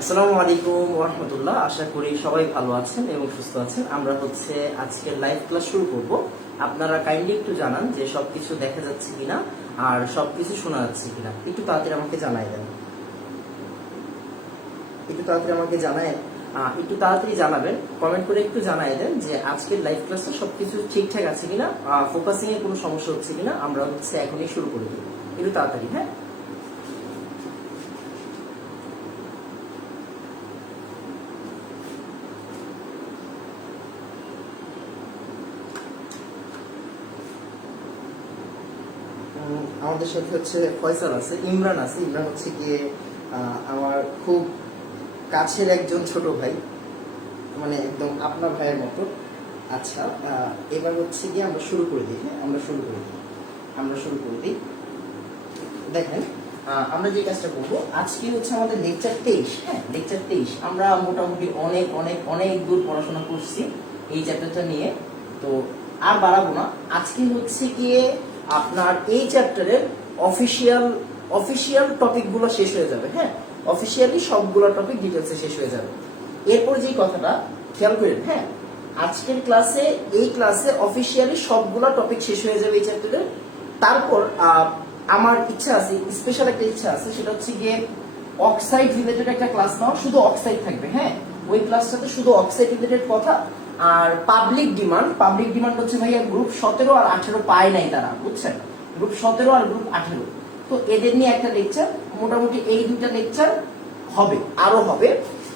আসসালামু আলাইকুম ওয়া রাহমাতুল্লাহ। আশা করি সবাই ভালো আছেন এবং সুস্থ আছেন। আমরা আজকের লাইভ ক্লাস শুরু করব। আপনারা কাইন্ডলি একটু জানান যে সবকিছু দেখা যাচ্ছে কিনা আর সবকিছু শোনা যাচ্ছে কিনা। একটু তাড়াতাড়ি আমাকে জানাই দেন। একটু তাড়াতাড়ি আমাকে জানায় একটু তাড়াতাড়ি জানাবেন, কমেন্ট করে একটু জানাই দেন যে আজকের লাইভ ক্লাসে সবকিছু ঠিকঠাক আছে কিনা, ফোকাসিং এ কোনো সমস্যা হচ্ছে কিনা। আমরা এখনই শুরু করে দিই। একটু তাড়াতাড়ি, হ্যাঁ। আমাদের সাথে ফয়সাল আছে, ইমরান আছে। ইমরান গিয়ে আমার খুব কাছের একজন ছোট ভাই, মানে একদম আপনার ভাইয়ের মতো। আচ্ছা, এবার গিয়ে আমরা শুরু করে দিই। হ্যাঁ, আমরা শুরু করে দিই। দেখেন, আমরা যে কাজটা করবো আজকে আমাদের লেকচার 23। হ্যাঁ, লেকচার 23। আমরা মোটামুটি অনেক অনেক অনেক দূর পড়াশোনা করছি এই চ্যাপ্টারটা নিয়ে, তো আর বাড়াবো না। আজকে গিয়ে আপনার এই চ্যাপ্টারের অফিসিয়াল টপিকগুলো শেষ হয়ে যাবে। হ্যাঁ, অফিসিয়ালি সবগুলো টপিক ডিটেলসে শেষ হয়ে যাবে। এরপর যে কথাটা খেয়াল করেন, হ্যাঁ, আজকের এই ক্লাসে অফিসিয়ালি সবগুলো টপিক শেষ হয়ে যাবে এই চ্যাপ্টারের। তারপর আমার ইচ্ছা আছে, স্পেশাল একটা ইচ্ছা আছে, সেটা গিয়ে অক্সাইড রিলেটেড একটা ক্লাস নাও, শুধু অক্সাইড থাকবে। হ্যাঁ, ওই ক্লাসটাতে শুধু অক্সাইড রিলেটেড কথা। আর পাবলিক ডিমান্ড ভাইয়া গ্রুপ 17 আর 18 পায় নাই তারা, বুঝছেন? গ্রুপ 17 আর গ্রুপ 18, তো এদের নিয়ে একটা লেকচার, মোটামুটি এই দুইটা লেকচার হবে, আরো হবে,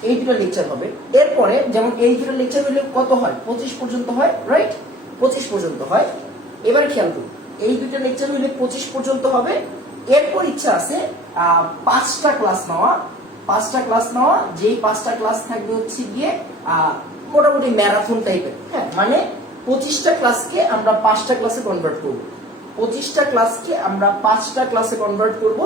এই দুটো লেকচার হবে। এরপরে যেমন এই দুটো লেকচার হলে কত হয়, 25 পর্যন্ত হয়, রাইট? 25 পর্যন্ত হয়। এবার খেয়াল করুন, এই দুটো লেকচার হলে 25 পর্যন্ত হবে। এরপর ইচ্ছা আছে 5টা ক্লাস নেওয়া, যেই 5টা ক্লাস থাকবে গিয়ে মোটামুটি ম্যারাথন টাইপের। হ্যাঁ, মানে 25টা ক্লাসকে আমরা 5টা ক্লাসে কনভার্ট করব। 25টা ক্লাসকে আমরা 5টা ক্লাসে কনভার্ট করব।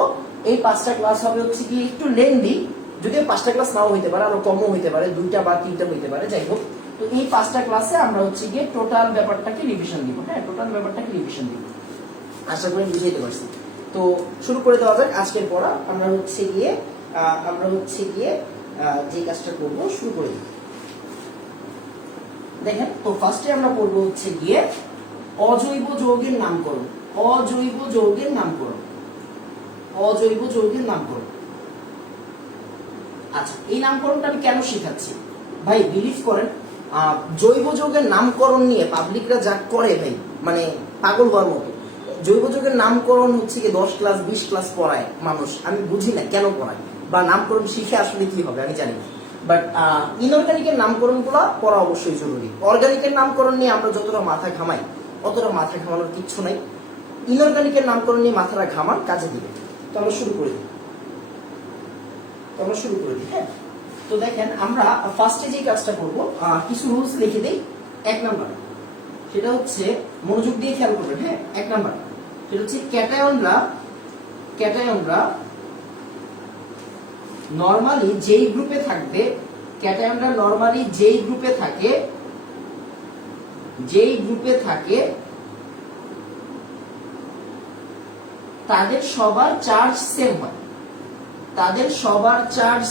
এই 5টা ক্লাস হবে গিয়ে একটু লেন্দি, যদিও 5টা ক্লাস নাও হইতে পারে, আরো কমও হইতে পারে, 2টা বা 3টা হইতে পারে, যাই হোক। তো এই 5টা ক্লাসে আমরা গিয়ে টোটাল ব্যাপারটাকে রিভিশন দিব। হ্যাঁ, টোটাল ব্যাপারটাকে রিভিশন দিব। আশা করি বুঝাইতে পারছি। তো শুরু করে দেওয়া যাক আজকের পড়া। আমরা গিয়ে যে কাজটা করব শুরু করে দিই। দেখেন, তো ফার্স্টে আমরা পড়বো গিয়ে অজৈব যৌগের নামকরণ। আচ্ছা, এই নামকরণটা আমি কেন শেখাচ্ছি ভাই, বিলিভ করেন, জৈব যৌগের নামকরণ নিয়ে পাবলিকরা যা করে ভাই, মানে পাগল হওয়ার মতো। জৈব যৌগের নামকরণ গিয়ে 10 ক্লাস 20 ক্লাস পড়ায় মানুষ। আমি বুঝি না কেন পড়ায়, বা নামকরণ শিখে আসলে কি হবে আমি জানি না। বাট ইনঅর্গানিকের নামকরণগুলো পড়া অবশ্যই জরুরি। অর্গানিকের নামকরণ নিয়ে আমরা যতটা মাথা ঘামাই, অতটা মাথা ঘামানোর কিচ্ছু নাই। ইনঅর্গানিকের নামকরণ নিয়ে মাথাটা ঘামান, কাজে দিবে। তো আমরা শুরু করে দিই। হ্যাঁ, তো দেখেন, আমরা ফার্স্টে যে কাজটা করব, কিছু রুলস লিখে দেই। 1 নাম্বার, সেটা মনোযোগ দিয়ে খেয়াল করবেন। হ্যাঁ, 1 নাম্বার, সেটা ক্যাটায়নরা নরমালি যেই গ্রুপে থাকবে, যেই গ্রুপে থাকে তাদের সবার চার্জ সেম হয়। তাদের সবার চার্জ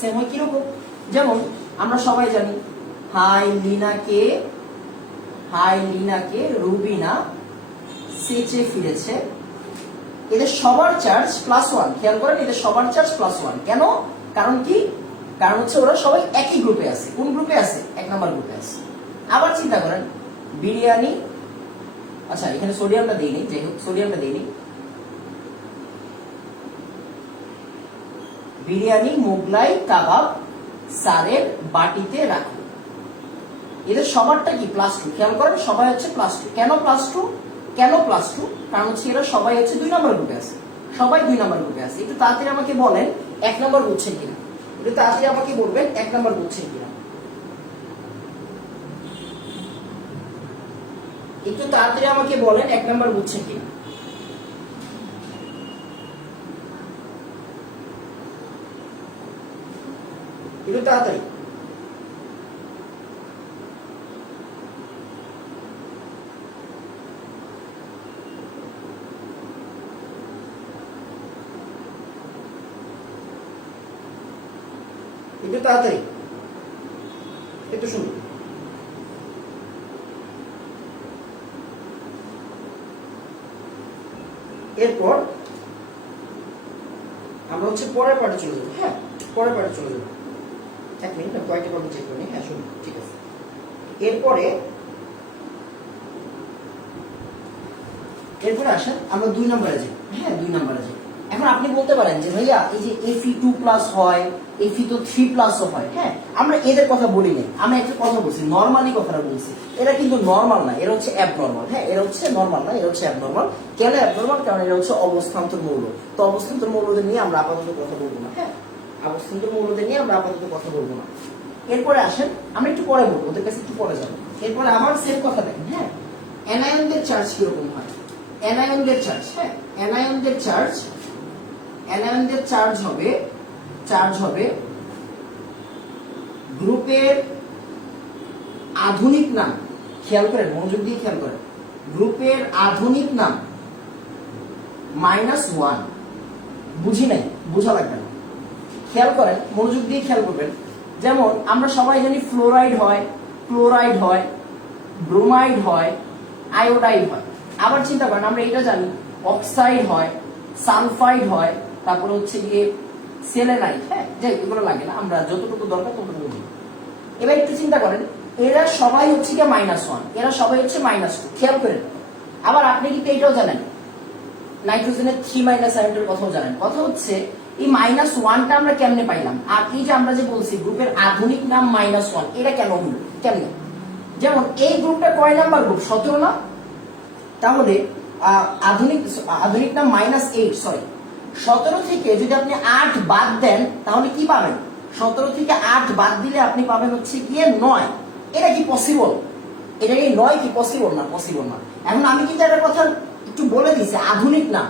সেম হয় কিরকম? যেমন আমরা সবাই জানি, হাই লিনাকে রুবিনা সেচে ফিরেছে। এদের সবার চার্জ +1। খেয়াল করেন, এদের সবার চার্জ +1। কেন? কারণ কি? কারণ ওরা সবাই একই গ্রুপে আছে। কোন গ্রুপে আছে? 1 নাম্বার গ্রুপে আছে। আবার চিন্তা করেন, বিরিয়ানি, আচ্ছা এখানে সোডিয়ামটা দেইনি, যাই হোক সোডিয়ামটা দেইনি, বিরিয়ানি, মোগলাই, কাবাব স্যারের বাটিতে রাখো। এদের সবারটা কি +2। খেয়াল করেন, সবাই +2। কেন +2? কারণ এরা সবাই 2 নাম্বার গ্রুপে আছে। একটু তাড়াতাড়ি আমাকে বলেন 1 নাম্বার বুঝছেন কিনা। একটু তাড়াতাড়ি আমাকে বলবেন 1 নাম্বার বুঝছেন কিনা। একটু তাড়াতাড়ি আমাকে বলেন 1 নাম্বার বুঝছেন কিনা। একটু তাড়াতাড়ি। একটু তাড়াতাড়ি, একটু শুনুন। এরপর আমরা হচ্ছে পরের পার্টে চলে যাবো। হ্যাঁ, পরের পার্টে চলে যাবো। এক মিনিট, কয়েকটা কথা চেক করি। হ্যাঁ শুনুন, ঠিক আছে। এরপরে আসেন আমরা 2 নম্বরে যাই। হ্যাঁ 2 নম্বরে যাই। এখন আপনি বলতে পারেন যে ভাইয়া এই যে Fe2+ হয়, Fe3+ ও হয়। হ্যাঁ, আমরা এদের কথা বলি নাই, আমি একটা কথা বলছি, নরমালি কথাটা বলছি। এরা কিন্তু নরমাল না, এরা হচ্ছে অ্যাবনরমাল। হ্যাঁ, এরা হচ্ছে নরমাল না, এরা হচ্ছে অ্যাবনরমাল। কেন অ্যাবনরমাল? কারণ এরা হচ্ছে অবস্থান্তর মৌল। তো অবস্থান্তর মৌলদের নিয়ে আমরা আপাতত কথা বলবো না। হ্যাঁ, অবস্থান্তর মৌলদের নিয়ে আমরা আপাতত কথা বলবো না। এরপরে আসেন আমরা একটু পরে বলবো, ওদের কাছে একটু পরে যাবো। এরপরে আবার সেম কথা দেখেন। হ্যাঁ, অ্যানায়নদের চার্জ কিরকম হয়? অ্যানায়নদের চার্জ, হ্যাঁ অ্যানায়নদের চার্জ হবে গ্রুপের আধুনিক নাম, খেয়াল করেন, মনোযোগ দিয়ে খেয়াল করেন, গ্রুপের আধুনিক নাম -1। বুঝি নাই, বোঝা লাগবে না, খেয়াল করেন, মনোযোগ দিয়ে খেয়াল করবেন। যেমন আমরা সবাই জানি ফ্লোরাইড হয়, ক্লোরাইড হয়, ব্রোমাইড হয়, আয়োডাইড হয়। আবার চিন্তা করেন, আমরা এটা জানি অক্সাইড হয়, সালফাইড হয়, তারপর হচ্ছে গিয়ে সেলেনাইড। হ্যাঁ, যাই এগুলো লাগে না, আমরা যতটুকু দরকার ততটুকু নিই। এবার একটু চিন্তা করেন, এরা সবাই হচ্ছে গিয়ে -1, এরা সবাই হচ্ছে -2। খেয়াল করেন। আবার আপনি কিন্তু এটাও জানেন, নাইট্রোজেনের 3- আয়নটার কথাও জানেন। কথা হচ্ছে এই -1টা আমরা কেমনে পাইলাম? আর এই যে আমরা যে বলছি গ্রুপের আধুনিক নাম -1, এটা কেন হলো, কেমনে? যেমন এই গ্রুপটা কয় নাম্বার গ্রুপ? 17 না? তাহলে আধুনিক নাম -8, সরি 17 থেকে যদি আপনি 8 বাদ দেন তাহলে কি পাবেন? 17 থেকে 8 বাদ দিলে আপনি পাবেন হচ্ছে গিয়ে 9। এটা কি পসিবল? এটা কি 9 কি পসিবল না? পসিবল না। এখন আমি কিন্তু একটা কথা একটু বলে দিয়েছি, আধুনিক নাম,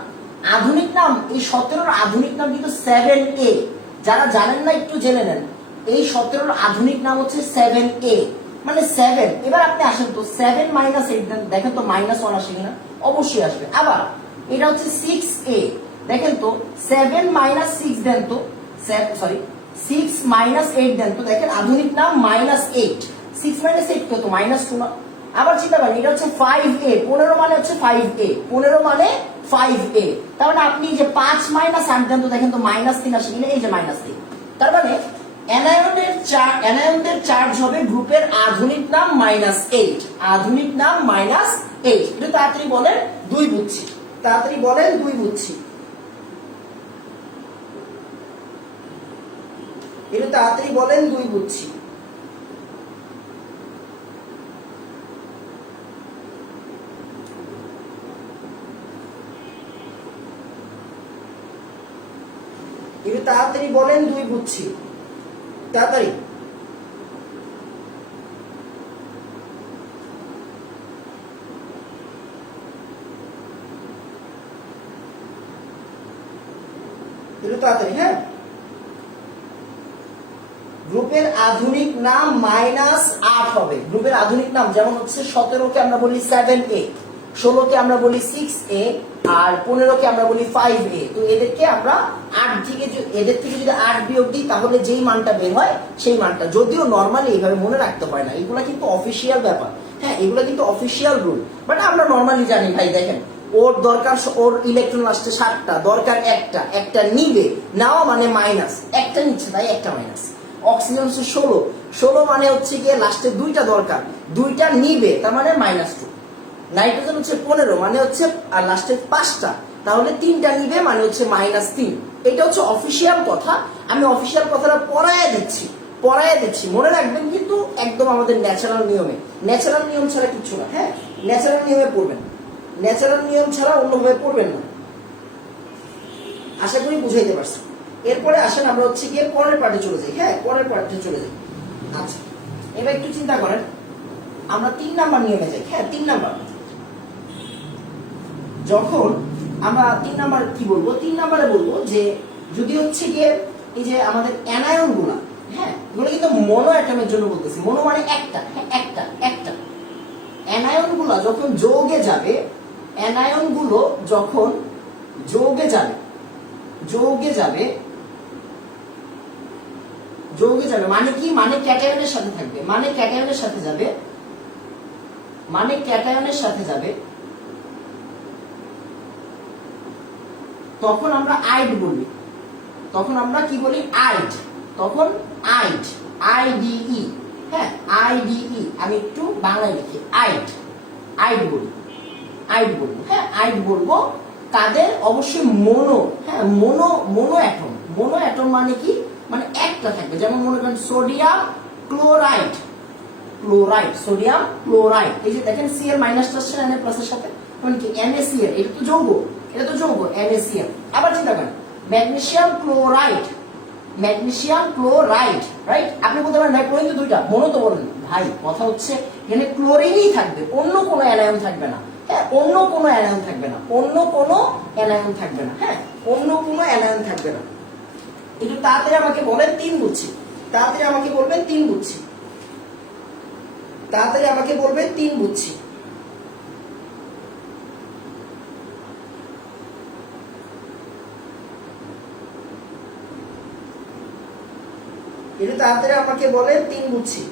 এই 17-র আধুনিক নাম কিন্তু 7A। যারা জানেন না একটু জেনে নেন, এই 17-র আধুনিক নাম হচ্ছে 7A, মানে 7। এবার আপনি আসেন তো 7 - 8 দেন, দেখেন তো -1 আসে কিনা? অবশ্যই আসবে। আবার এটা হচ্ছে 6A, দেখেন তো 7 - 6 দেন তো, 6 - 8 দেন তো, দেখেন আধুনিক নাম -8। 6 - 8 কত? -2 না? আবার চিন্তা করেন, এটা হচ্ছে 5A, 15 মানে হচ্ছে 5A, 15 মানে 5A। তার মানে আপনি যে 5 - 8 দেন তো, দেখেন তো -3 আসে কিনা? এই যে -3। তার মানে অ্যানায়নদের চার্জ হবে গ্রুপের আধুনিক নাম -8, আধুনিক নাম -8। একটু তাড়াতাড়ি বলেন, 2 বুঝছি, তাড়াতাড়ি বলেন, 2 বুঝছি, একটু তাড়াতাড়ি বলেন, 2 বুঝছি। একটু তাড়াতাড়ি বলেন, 2 বুঝছি, তাড়াতাড়ি। একটু তাড়াতাড়ি। হ্যাঁ, গ্রুপের আধুনিক নাম -8 হবে। গ্রুপের আধুনিক নাম যেমন হচ্ছে 17-কে আমরা বলি 7A, 16-কে আমরা বলি 6A, আর 15-কে আমরা বলি 5A। তো এদেরকে আমরা এদের থেকে যদি 8 বিয়োগ দিই তাহলে যেই মানটা বের হয় সেই মানটা, যদিও নরমালি এইভাবে মনে রাখতে হয় না, এগুলা কিন্তু অফিসিয়াল ব্যাপার। হ্যাঁ, এগুলা কিন্তু অফিসিয়াল রুল, বাট আমরা নরমালি জানি ভাই, দেখেন ওর দরকার, ওর ইলেকট্রন আসছে 7টা, দরকার একটা নিবে, নেওয়া মানে মাইনাস, একটা নিচ্ছে তাই একটা মাইনাস। অক্সিজেন হচ্ছে 16 মানে হচ্ছে গিয়ে লাস্টে 2টা দরকার, 2টা নিবে, তার মানে -2। নাইট্রোজেন হচ্ছে 15 মানে হচ্ছে আর লাস্টে 5টা, তাহলে 3টা নিবে মানে হচ্ছে -3। এটা হচ্ছে অফিসিয়াল কথা, আমি অফিসিয়াল কথাটা পড়ায় দিচ্ছি, মনে রাখবেন কিন্তু একদম আমাদের ন্যাচারাল নিয়মে, ন্যাচারাল নিয়ম ছাড়া কিচ্ছু না। হ্যাঁ, ন্যাচারাল নিয়মে পড়বেন, ন্যাচারাল নিয়ম ছাড়া অন্যভাবে পড়বেন না। আশা করি বুঝাইতে পারছি। এরপরে আসেন আমরা হচ্ছে গিয়ে পরের পার্টে চলে যাই। হ্যাঁ, পরের পার্টে চলে যাই। আচ্ছা, এবার একটু চিন্তা করেন, আমরা 3 নাম্বার নিয়মে যাই। হ্যাঁ, 3 নাম্বার, যখন আমরা 3 নাম্বার কি বলবো? 3 নাম্বারে বলবো যে যদি হচ্ছে গিয়ে এই যে আমাদের অ্যানায়ন গুলা, হ্যাঁ এগুলো কিন্তু মনো অ্যাটমের জন্য বলতেছি, মনো মানে একটা, হ্যাঁ একটা। অ্যানায়ন গুলা যখন যৌগে যাবে, অ্যানায়ন গুলো যখন যৌগে যাবে যৌগে যাবে মানে কি, মানে ক্যাটায়নের সাথে থাকবে, মানে ক্যাটায়নের সাথে যাবে, মানে ক্যাটায়নের সাথে যাবে, তখন আমরা আইড বলি, তখন আমরা কি বলি, আইড, তখন আইড, আইডিই, হ্যাঁ আইডিই, আমি একটু বাংলায় লিখি, আইড, আইড বলি, আইড বলবো, হ্যাঁ আইড বলবো। তাদের অবশ্যই মোনো, হ্যাঁ mono, mono atom, mono atom মানে কি, মানে একটা থাকবে, যেমন মনে করেন sodium chloride, chloride, sodium chloride, এই যে দেখেন সি এর মাইনাসটা আসছে না প্লাসের সাথে, মানে কি NaCl, এটা তো যৌগ, এটা তো যৌগ NaCl। আবার চিন্তা করেন magnesium chloride, magnesium chloride, right? আপনি বলতে পারেন ভাই ক্লোরিন তো দুইটা, মোনো তো বলেন, ভাই কথা হচ্ছে এখানে ক্লোরিনই থাকবে, অন্য কোনো অ্যানায়ন থাকবে না, হ্যাঁ অন্য কোনো অ্যানায়ন থাকবে না, অন্য কোনো অ্যানায়ন থাকবে না, হ্যাঁ অন্য কোনো অ্যানায়ন থাকবে না। একটু তাড়াতাড়ি আমাকে বলেন 3 বুঝছি, তাড়াতাড়ি আমাকে বলবেন 3 বুঝছি, তাড়াতাড়ি আমাকে বলবেন 3 বুঝছি। একটু তাড়াতাড়ি আমাকে বলেন 3 বুঝছি।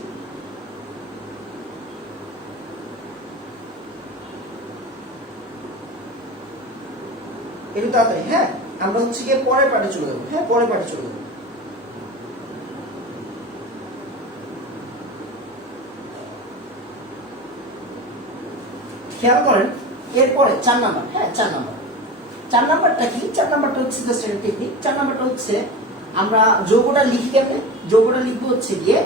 একটু তাড়াতাড়ি, হ্যাঁ আমরা হচ্ছে গিয়ে পরের পার্টে চলে যাবো, হ্যাঁ পরের পার্টে চলে যাবো। খেয়াল করেন এরপরে 4 নাম্বার, হ্যাঁ 4 নাম্বার, 4 নাম্বারটা কি, 4 নাম্বারটা হচ্ছে জাস্ট একটা টেকনিক। 4 নাম্বারটা হচ্ছে আমরা যৌগটা লিখি কেমনে, যৌগটা লিখবো হচ্ছে গিয়ে,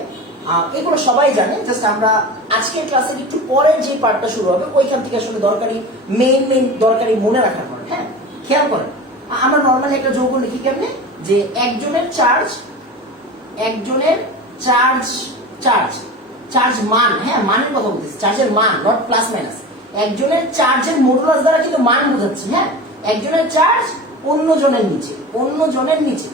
এগুলো সবাই জানে, জাস্ট আমরা আজকের ক্লাসের একটু পরের যে পার্টটা শুরু হবে ওইখান থেকে আসলে দরকারি মেইন দরকারি মনে রাখার পরে, হ্যাঁ খেয়াল করেন আমরা নরমালি একটা যৌগ লিখি কেমনে, যে একজনের চার্জ, একজনের চার্জ, চার্জ, চার্জ মান, হ্যাঁ মানের কথা বলতেছি, চার্জের মান নট প্লাস মাইনাস, একজনের চার্জের মডুলাস দ্বারা কিন্তু মান বোঝাচ্ছি, হ্যাঁ একজনের চার্জ অন্য জনের নিচে, অন্য জনের নিচে,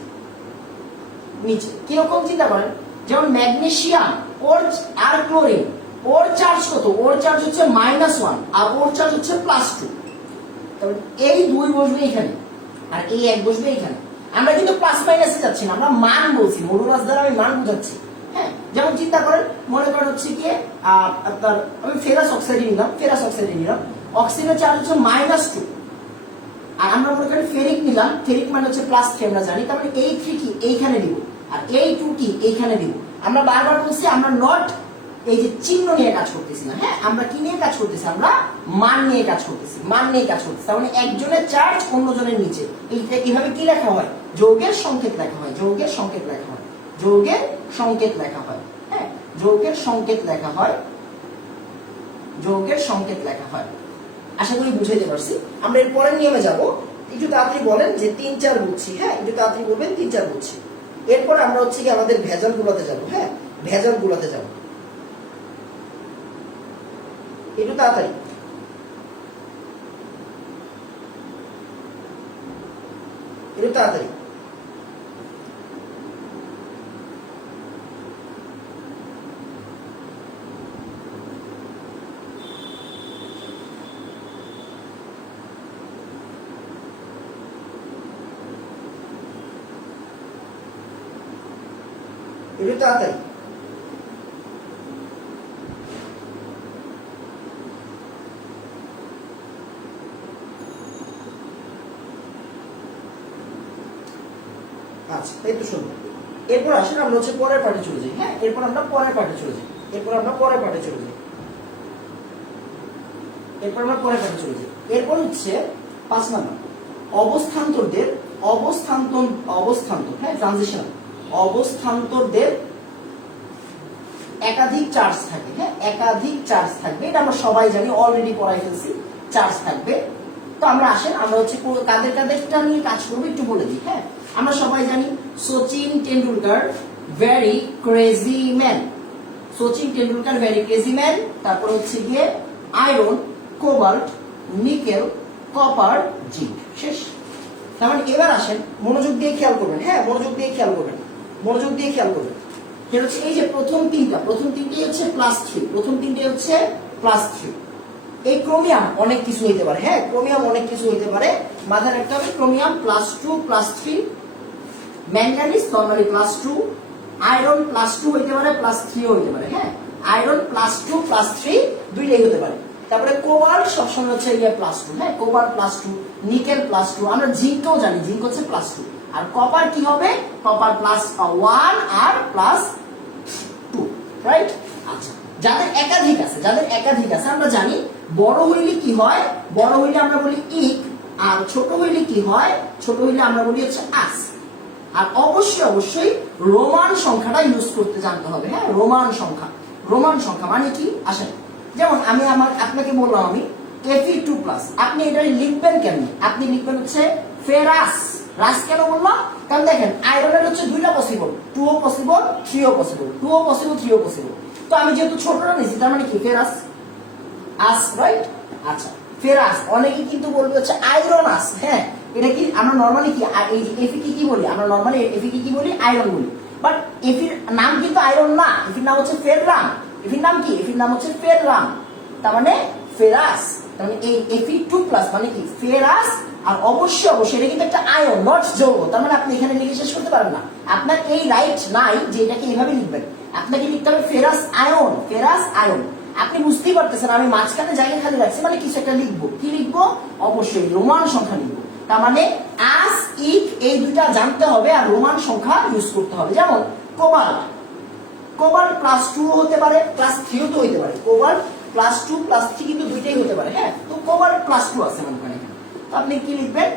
নিচে কিরকম চিন্তা করেন, যেমন ম্যাগনেসিয়াম ওর আর ক্লোরিন, ওর চার্জ কত, ওর চার্জ হচ্ছে -1 আর ওর চার্জ হচ্ছে +2, তবে এই 2 বসবে এখানে আর এই 1 বসবে এখানে। আমরা কিন্তু প্লাস মাইনাসে যাচ্ছি না, আমরা মান বলছি, মডুলাস দ্বারা আমি মান বোঝাচ্ছি, হ্যাঁ যেমন চিন্তা করেন মনে করেন হচ্ছে গিয়ে আপনার আমি ফেরাস অক্সাইড নিলাম, ফেরাস অক্সাইড নিলাম, অক্সিজেনের চার্জ হচ্ছে -2 আর আমরা মনে করি ফেরিক নিলাম, ফেরিক মানে হচ্ছে +3 আমরা জানি, তার মানে এই 3 কি এইখানে দিব আর এই 2 কি এইখানে দিব। আমরা বারবার বলছি আমরা নট এই যে চিহ্ন নিয়ে কাজ করতেছি না, হ্যাঁ আমরা কি নিয়ে কাজ করতেছি, আমরা মান নিয়ে কাজ করতেছি, মান নিয়ে কাজ করতেছি। তার মানে একজনের চার্জ অন্যজনের নিচে, এইটা কিভাবে কি লেখা হয়, যৌগের সংকেত লেখা হয়, যৌগের সংকেত লেখা হয়, যৌগের সংকেত লেখা হয়, হ্যাঁ যৌগের সংকেত লেখা হয়, যৌগের সংকেত লেখা হয়। আশা করি বুঝাইতে পারছি। আমরা এর পরের নিয়মে যাব, একটু তাড়াতাড়ি বলেন যে 3-4 বুঝছি, হ্যাঁ একটু তাড়াতাড়ি বলবেন 3-4 বুঝছি। এরপর আমরা হচ্ছে কি আমাদের ভেজাল গুলাতে যাব, হ্যাঁ ভেজাল গুলাতে যাব, একটু তাড়াতাড়ি, একটু তাড়াতাড়ি। একটু তাড়াতাড়ি। আচ্ছা এই তো শুনবো। এরপর আসেন আমরা হচ্ছে পরের পার্টে চলে যাই, হ্যাঁ এরপর আমরা পরের পার্টে চলে যাই, এরপর আমরা পরের পার্টে চলে যাই, এরপর আমরা পরের পার্টে চলে যাই। এরপর হচ্ছে 5 নাম্বার অবস্থান্তরদের, অবস্থান্তর, হ্যাঁ ট্রানজিশন, অবস্থান্তরদের একাধিক চার্জ থাকে, হ্যাঁ একাধিক চার্জ থাকবে, এটা আমরা সবাই জানি, অলরেডি পড়াই ফেলছি, চার্জ থাকবে। তো আমরা আসেন আমরা হচ্ছে কাদের কাদেরটা নিয়ে কাজ করবো একটু বলে দিই, হ্যাঁ আমরা সবাই জানি Sachin Tendulkar very crazy man, Sachin Tendulkar very crazy man, তারপর হচ্ছে গিয়ে iron, cobalt, nickel, copper, zinc, শেষ। তার মানে এবার আসেন মনোযোগ দিয়ে খেয়াল করবেন, হ্যাঁ মনোযোগ দিয়ে খেয়াল করবেন, মনোযোগ দিয়ে খেয়াল করবেন। সেটা হচ্ছে এই যে প্রথম তিনটেই হচ্ছে +3, প্রথম তিনটে হচ্ছে +3। এই ক্রোমিয়াম অনেক কিছু হইতে পারে, হ্যাঁ ক্রোমিয়াম অনেক কিছু হইতে পারে, মাথায় রাখতে হবে ক্রোমিয়াম +2 +3, ম্যাঙ্গানিজ নরমালি +2, আয়রন +2 হইতে পারে +3 হইতে পারে, হ্যাঁ আয়রন +2 +3 দুইটাই হতে পারে। তারপরে কোবাল্ট সবসময় হচ্ছে ইয়ে +2, হ্যাঁ কোবাল্ট +2, নিকেল +2, আমরা জিঙ্কও জানি জিঙ্ক হচ্ছে +2, আর কপার কি হবে কপার +1 আর +2, রাইট। আচ্ছা যাদের একাধিক আছে আমরা জানি বড় হইলে কি হয়, বড় হইলে আমরা বলি ইক, আর ছোট হইলে কি হয়, ছোট হইলে আমরা বলি হচ্ছে আস। আর অবশ্যই রোমান সংখ্যাটা ইউজ করতে জানতে হবে, হ্যাঁ রোমান সংখ্যা মানে কি আসেন, যেমন আমি আপনাকে বললাম আমি Fe2+, আপনি এটা লিখবেন কেমনে, আপনি লিখবেন হচ্ছে ফেরাস। রাস কেন বললাম, কারণ দেখেন আয়রনের হচ্ছে দুইটা পসিবল, 2ও পসিবল 3ও পসিবল, 2ও পসিবল 3ও পসিবল। তো আমি যেহেতু ছোটটা নিয়েছি তার মানে কি ফেরাস আস, রাইট। আচ্ছা ফেরাস, অনেকে কিন্তু বলবে হচ্ছে আয়রন আস, হ্যাঁ এটা কি আমরা নরমালি কি এই যে এফি কি বলি, আমরা নরমালি এফি কি বলি আয়রন বলি, বাট এফির নাম কিন্তু আয়রন না, এফির নাম হচ্ছে ফেররাম। এফির নাম কি, এফির নাম হচ্ছে ফেররাম, তার মানে ফেরাস। তার মানে এই Fe2+ মানে কি ফেরাস, আর অবশ্যই এটা কিন্তু একটা আয়ন নট যৌগ, তার মানে আপনি এখানে লিখে শেষ করতে পারেন না, আপনার এই রাইট নাই যে এটাকে এইভাবে লিখবেন, আপনাকে লিখতে হবে ফেরাস আয়ন। আপনি বুঝতেই পারতেছেন আমি মাঝখানে জায়গা খালি রাখছি, মানে কিছু একটা লিখবো, কি লিখবো, অবশ্যই রোমান সংখ্যা লিখবো। তার মানে আস ইক এই দুইটা জানতে হবে আর রোমান সংখ্যা ইউজ করতে হবে। যেমন কোবাল্ট +2 হতে পারে +3ও তো হতে পারে, কোবাল্ট +2 +3 কিন্তু দুইটাই হতে পারে, হ্যাঁ তো কোবাল্ট +2 আছে মনে করেন, তো আপনি কি লিখবেন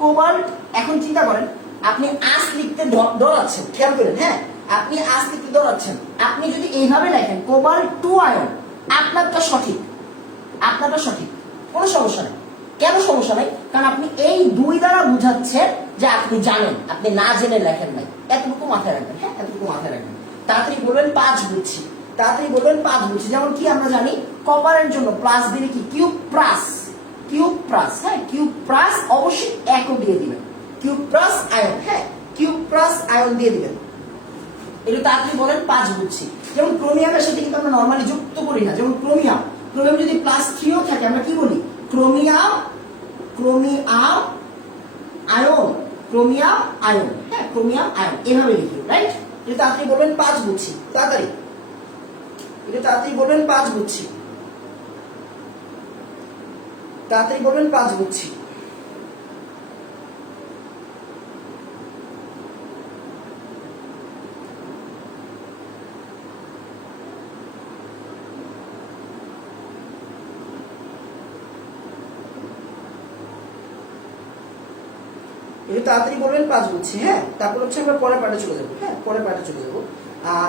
কোবাল্ট। এখন চিন্তা করেন আপনি আস লিখতে ডরাচ্ছেন, খেয়াল করেন, হ্যাঁ আপনি আস লিখতে ডরাচ্ছেন, আপনি যদি এইভাবে লেখেন কোবাল্ট 2 আয়ন, আপনারটা সঠিক কোনো সমস্যা নেই। কেন সমস্যা নাই, কারণ আপনি এই দুই দ্বারা বুঝাচ্ছেন যে আপনি জানেন, আপনি না জেনে লেখেন নাই, এতটুকু মাথায় রাখবেন, হ্যাঁ এতটুকু মাথায় রাখবেন। তাড়াতাড়ি বলবেন 5 বুঝছি, যেমন কি আমরা জানি কপারের জন্য প্লাস দিলে কি কিউব প্লাস, হ্যাঁ কিউব প্লাস অবশ্যই একও দিয়ে দিবেন, কিউব প্লাস আয়ন, হ্যাঁ কিউব প্লাস আয়ন দিয়ে দিবেন। এটা তাড়াতাড়ি বলেন 5 বুঝছি। যেমন ক্রোমিয়ামের সাথে কিন্তু আমরা নরমালি যুক্ত করি না, যেমন ক্রোমিয়াম যদি +3ও থাকে আমরা কি বলি ক্রোমিয়াম আয়ন, হ্যাঁ ক্রোমিয়াম আয়ন এভাবে লিখি, রাইট। এটা তাড়াতাড়ি বলবেন 5 বুঝছি, তাড়াতাড়ি বলবেন 5 বুঝছি, একটু তাড়াতাড়ি বলবেন 5 বুঝছি, হ্যাঁ তারপর হচ্ছে আমরা পরের পার্টে চলে যাবো, হ্যাঁ পরের পার্টে চলে যাবো।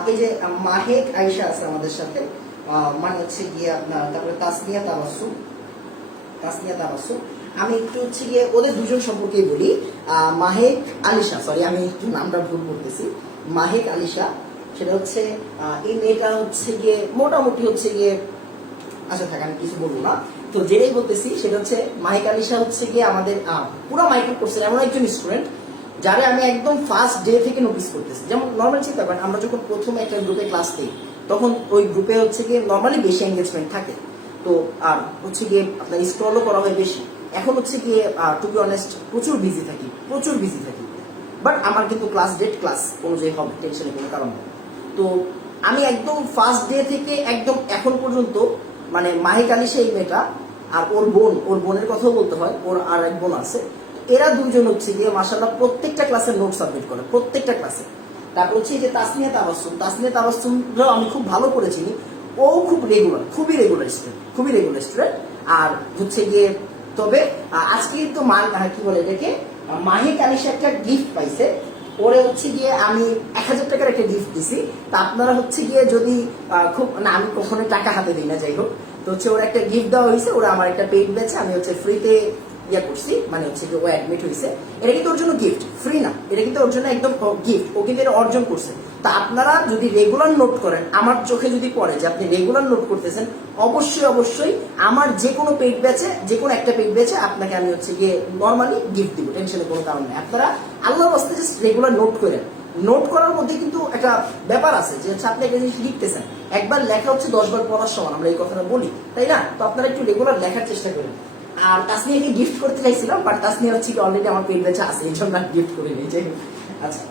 এই যে মাহেক আয়েশা আছে আমাদের সাথে, মানে হচ্ছে গিয়ে আপনার, তারপরে তাসনিয়া তাবাসসুম। আমি একটু হচ্ছে গিয়ে ওদের দুজন সম্পর্কেই বলি। মাহেক আলিশা, সরি আমি একটু নামটা ভুল করতেছি, মাহেক আলিশা, সেটা হচ্ছে এই মেয়েটা হচ্ছে গিয়ে মোটামুটি হচ্ছে গিয়ে, আচ্ছা থাক আমি কিছু বলবো না, তো যেটাই বলতেছি সেটা হচ্ছে মাহিক আলিশা হচ্ছে গিয়ে আমাদের পুরো মাইক্রো কোর্সের এমন একজন স্টুডেন্ট যারা আমি একদম ফার্স্ট ডে থেকে নোটিস করতেছি। যেমন নর্মাল চিন্তা করেন আমরা যখন প্রথম একটা গ্রুপে ক্লাস দিই তখন ওই গ্রুপে হচ্ছে গিয়ে নর্মালি বেশি এঙ্গেজমেন্ট থাকে, তো আর হচ্ছে গিয়ে আপনার স্ক্রলও করা হয় বেশি। এখন হচ্ছে গিয়ে টু বি অনেস্ট প্রচুর বিজি থাকি, বাট আমার কিন্তু ক্লাস অনুযায়ী হবে, টেনশনের কোনো কারণ নেই। তো আমি একদম ফার্স্ট ডে থেকে একদম এখন পর্যন্ত মানে মাহিক আলিশা এই মেয়েটা আর ওর বোনের কথাও বলতে হয়, ওর আর এক বোন আছে, এরা দুইজন হচ্ছে গিয়ে মাশাআল্লাহ প্রত্যেকটা ক্লাসের নোট সাবমিট করে, প্রত্যেকটা ক্লাসে। তারপর হচ্ছে যে তাসনিয়া তাবাসসুমরাও আমি খুব ভালো করে চিনি, ও খুবই রেগুলার স্টুডেন্ট। আর হচ্ছে গিয়ে তবে আজকে কিন্তু কি বলে এটাকে মাহিক আলিশা একটা গিফট পাইছে, ওরে হচ্ছে গিয়ে আমি 1000 টাকার একটা গিফট দিছি। তা আপনারা হচ্ছে গিয়ে যদি খুব না, আমি কখনো টাকা হাতে দিই না, যাই হোক, তো হচ্ছে ওরা একটা গিফট দেওয়া হয়েছে, ওরা আমার একটা পেইড ব্যাচে আমি হচ্ছে ফ্রিতে ইয়া করছি, মানে হচ্ছে যে ও অ্যাডমিট হয়েছে। এটা কিন্তু ওর জন্য গিফট, ফ্রি না, এটা কিন্তু ওর জন্য একদম গিফট, ও কিন্তু এটা অর্জন করছে। তা আপনারা যদি রেগুলার নোট করেন, আমার চোখে যদি পড়ে যে আপনি রেগুলার নোট করতেছেন, অবশ্যই আমার যে কোনো পেইড ব্যাচে, যে কোনো একটা পেইড ব্যাচে আপনাকে আমি হচ্ছে গিয়ে নর্মালি গিফট দিব, টেনশনের কোনো কারণ নেই। আপনারা আল্লাহর রাস্তায় জাস্ট রেগুলার নোট করেন। নোট করার মধ্যে কিন্তু একটা ব্যাপার আছে যে হচ্ছে আপনি একটা জিনিস লিখতেছেন, একবার লেখা হচ্ছে 10 বার পড়ার সমান, আমরা এই কথাটা বলি, তাই না? তো আপনারা একটু রেগুলার লেখার চেষ্টা করেন। আর তাসনিয়াকে গিফট করতে চাইছিলাম, বাট তাসনিয়া হচ্ছে অলরেডি আমার পেইড ব্যাচে আছে, এই জন্য গিফট করে নিই। আচ্ছা,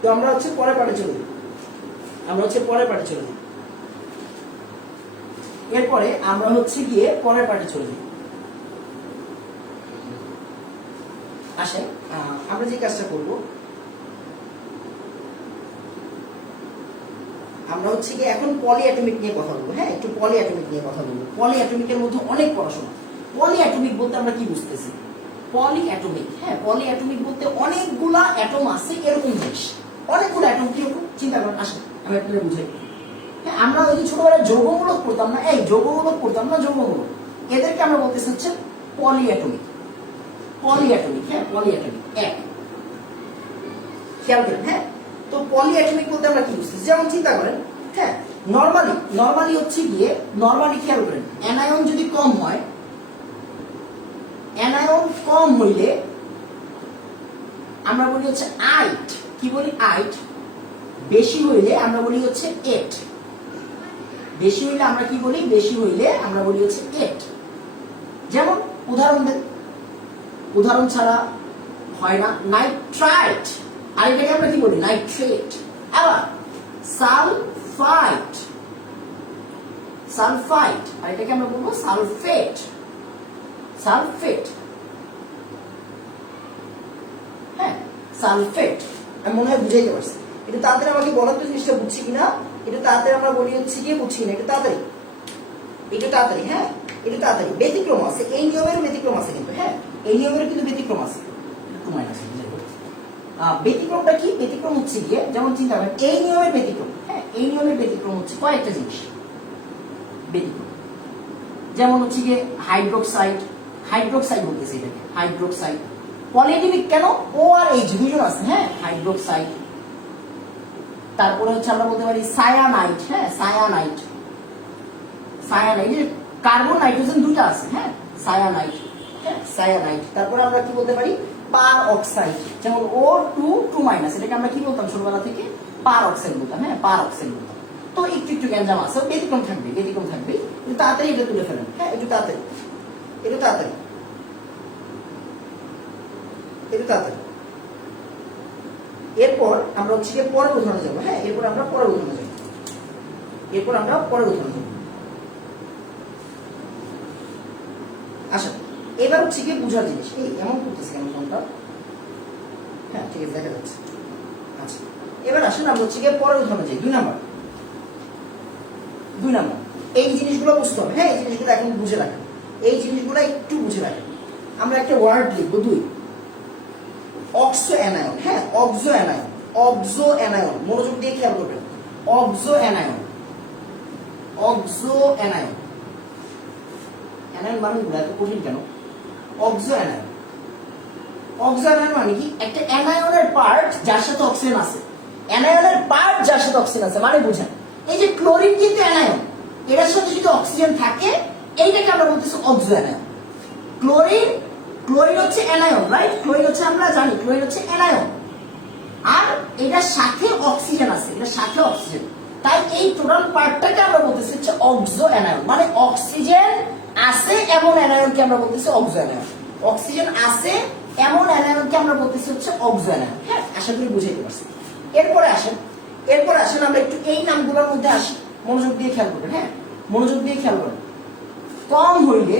তো আমরা হচ্ছে পরের পার্টে চলে যাই। আমরা হচ্ছে পরের পার্টে চলে যাই। এরপরে আমরা হচ্ছে গিয়ে পরের পার্টে চলে যাই। আসেন আমরা যে কাজটা করব, আমরা হচ্ছে গিয়ে এখন পলিঅ্যাটমিক নিয়ে কথা বলবো। হ্যাঁ, একটু পলিঅ্যাটমিক নিয়ে কথা বলবো। পলিঅ্যাটমিকের মধ্যে অনেক পড়াশোনা। পলিঅ্যাটমিক বলতে আমরা কি বুঝতেছি? পলিঅ্যাটমিক, হ্যাঁ, পলিঅ্যাটমিক বলতে অনেকগুলা অ্যাটম আছে এরকম জিনিস। অনেকগুলো অ্যাটম কি রকম চিন্তা করেন। আসেন আমি আপনাদের বুঝাই। হ্যাঁ, আমরা ওই যে ছোটবেলায় যৌগমূলক পড়তাম না, এই যৌগমূলক পড়তাম না, যৌগমূলক, এদেরকে আমরা বলতেছি হচ্ছে পলিঅ্যাটমিক। পলিঅ্যাটমিক, হ্যাঁ, পলিঅ্যাটমিক এক। খেয়াল করেন। হ্যাঁ, তো পলিঅ্যাটমিক বলতে আমরা কি বুঝতেছি? যেমন চিন্তা করেন, হ্যাঁ, নরমালি হচ্ছে গিয়ে, নরমালি খেয়াল করেন, অ্যানায়ন যদি কম হয়, অ্যানায়ন কম হইলে আমরা বলি হচ্ছে আইট। কি বলি? আইট। বেশি হইলে আমরা বলি হচ্ছে এট। বেশি হইলে আমরা কি বলি? বেশি হইলে আমরা বলি হচ্ছে এট। যেমন উদাহরণ দেন, উদাহরণ ছাড়া হয় না। নাইট্রাইট, আর এটাকে আমরা কি বলি? নাইট্রেট। আবার সালফাইট, সালফাইট, আর এটাকে আমরা বলবো সালফেট। সালফেট, হ্যাঁ, সালফেট। আমি মনে হয় বুঝাইতে পারছি। এটা তাড়াতাড়ি আমাকে বলার তো জিনিসটা বুঝছি কিনা, এটা তাড়াতাড়ি আমরা বলি হচ্ছে গিয়ে বুঝছি না, এটা তাড়াতাড়ি, এটা তাড়াতাড়ি, হ্যাঁ, এটা তাড়াতাড়ি। ব্যতিক্রম আছে, এই নিয়মেরও ব্যতিক্রম আছে কিন্তু, হ্যাঁ, এই নিয়মেরও কিন্তু ব্যতিক্রম আছে। ব্যতিক্রমটা কি? ব্যতিক্রম হচ্ছে গিয়ে, যেমন চিন্তা করেন, এই নিয়মের ব্যতিক্রম, হ্যাঁ, এই নিয়মের ব্যতিক্রম হচ্ছে কয়েকটা জিনিস ব্যতিক্রম। যেমন হচ্ছে গিয়ে হাইড্রোক্সাইড, হাইড্রোক্সাইড বলতেছি এটাকে, হাইড্রোক্সাইড। পলিঅ্যাটমিক কেন? ও আর এইচ দুইজন আছে, হ্যাঁ, হাইড্রোক্সাইড। তারপরে হচ্ছে আমরা বলতে পারি সায়ানাইড, হ্যাঁ, সায়ানাইড, সায়ানাইড, কার্বন নাইট্রোজেন দুটো আছে, হ্যাঁ, সায়ানাইড, হ্যাঁ, সায়ানাইড। তারপরে আমরা কি বলতে পারি? পার অক্সাইড, যেমন O2 এটাকে আমরা কি বলতাম ছোটবেলা থেকে? পার অক্সাইড বলতাম, হ্যাঁ, পার অক্সাইড বলতাম। তো একটু একটু গ্যাঞ্জাম আছে, ব্যতিক্রম থাকবে, ব্যতিক্রম থাকবে। কিন্তু তাড়াতাড়ি এটা তুলে ফেলেন, হ্যাঁ, একটু তাড়াতাড়ি, একটু তাড়াতাড়ি, একটু তাড়াতাড়ি। এরপর আমরা হচ্ছে গিয়ে পরের উদাহরণে যাবো। হ্যাঁ, এরপর আমরা পরের উদাহরণে যাবো, এরপর আমরা পরের উদাহরণে যাবো। আচ্ছা, এবার হচ্ছে গিয়ে বুঝার জিনিস। এই এমন করতেছি কেন ফোনটা? হ্যাঁ, ঠিক আছে, দেখা যাচ্ছে। আচ্ছা, এবার আসুন আমরা হচ্ছে গিয়ে পরের উদাহরণে যাই। 2 নাম্বার, 2 নাম্বার। এই জিনিসগুলো বুঝতে হবে, হ্যাঁ, এই জিনিসগুলো এখন বুঝে রাখেন, এই জিনিসগুলো একটু বুঝে রাখেন। আমরা একটা ওয়ার্ড লিখবো 2, অক্সো অ্যানায়ন, হ্যাঁ, অক্সো অ্যানায়ন, অক্সো অ্যানায়ন, মনোযোগ দিয়ে খেয়াল করবেন। Oxo anion, oxo anion, anion মানে এত কঠিন কেন? অক্সো অ্যানায়ন, অক্সো অ্যানায়ন মানে কি? একটা অ্যানায়নের পার্ট যার সাথে অক্সিজেন আছে, অ্যানায়নের পার্ট যার সাথে অক্সিজেন আছে, মানে বুঝেন। এই যে ক্লোরিন কিন্তু অ্যানায়ন, এটার সাথে যদি অক্সিজেন থাকে, এইটাকে আমরা বলতেছি অক্সো অ্যানায়ন। ক্লোরিন, ক্লোরিন হচ্ছে অ্যানায়ন, রাইট? ক্লোরিন হচ্ছে, আমরা জানি ক্লোরিন হচ্ছে অ্যানায়ন, আর এটার সাথে অক্সিজেন আছে, এটার সাথে অক্সিজেন, তাই এই টোটাল পার্টটাকে আমরা বলতেছি হচ্ছে অক্সো অ্যানায়ন। মানে অক্সিজেন আছে এমন অ্যানায়নকে আমরা বলতেছি অক্সো অ্যানায়ন। অক্সিজেন আছে এমন অ্যানায়নকে আমরা বলতেছি হচ্ছে অক্সো অ্যানায়ন। হ্যাঁ, আশা করি বুঝাইতে পারছি। এরপরে আসেন, এরপরে আসেন আমরা একটু এই নামগুলোর মধ্যে আসি, মনোযোগ দিয়ে খেয়াল করবেন, হ্যাঁ, মনোযোগ দিয়ে খেয়াল করবেন। কম হইলে,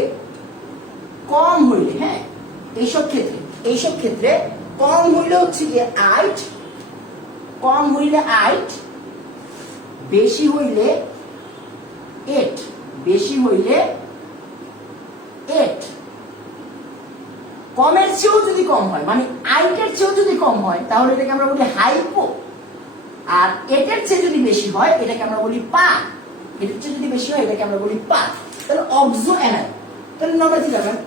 কম হইলে, হ্যাঁ, এইসব ক্ষেত্রে কম হইলে হচ্ছে যে আইট, কম হইলে আইট, বেশি হইলে এট, বেশি হইলে এট। কমের চেয়েও যদি কম হয়, মানে আইটের চেয়েও যদি কম হয়, তাহলে এটাকে আমরা বলি হাইপো। আর এটের চেয়ে যদি বেশি হয়, এটাকে আমরা বলি পা। এটার চেয়ে যদি বেশি হয়, এটাকে আমরা বলি পা। তাহলে অক্সো অ্যানায়ন, তাহলে আমরা কি যাবেন?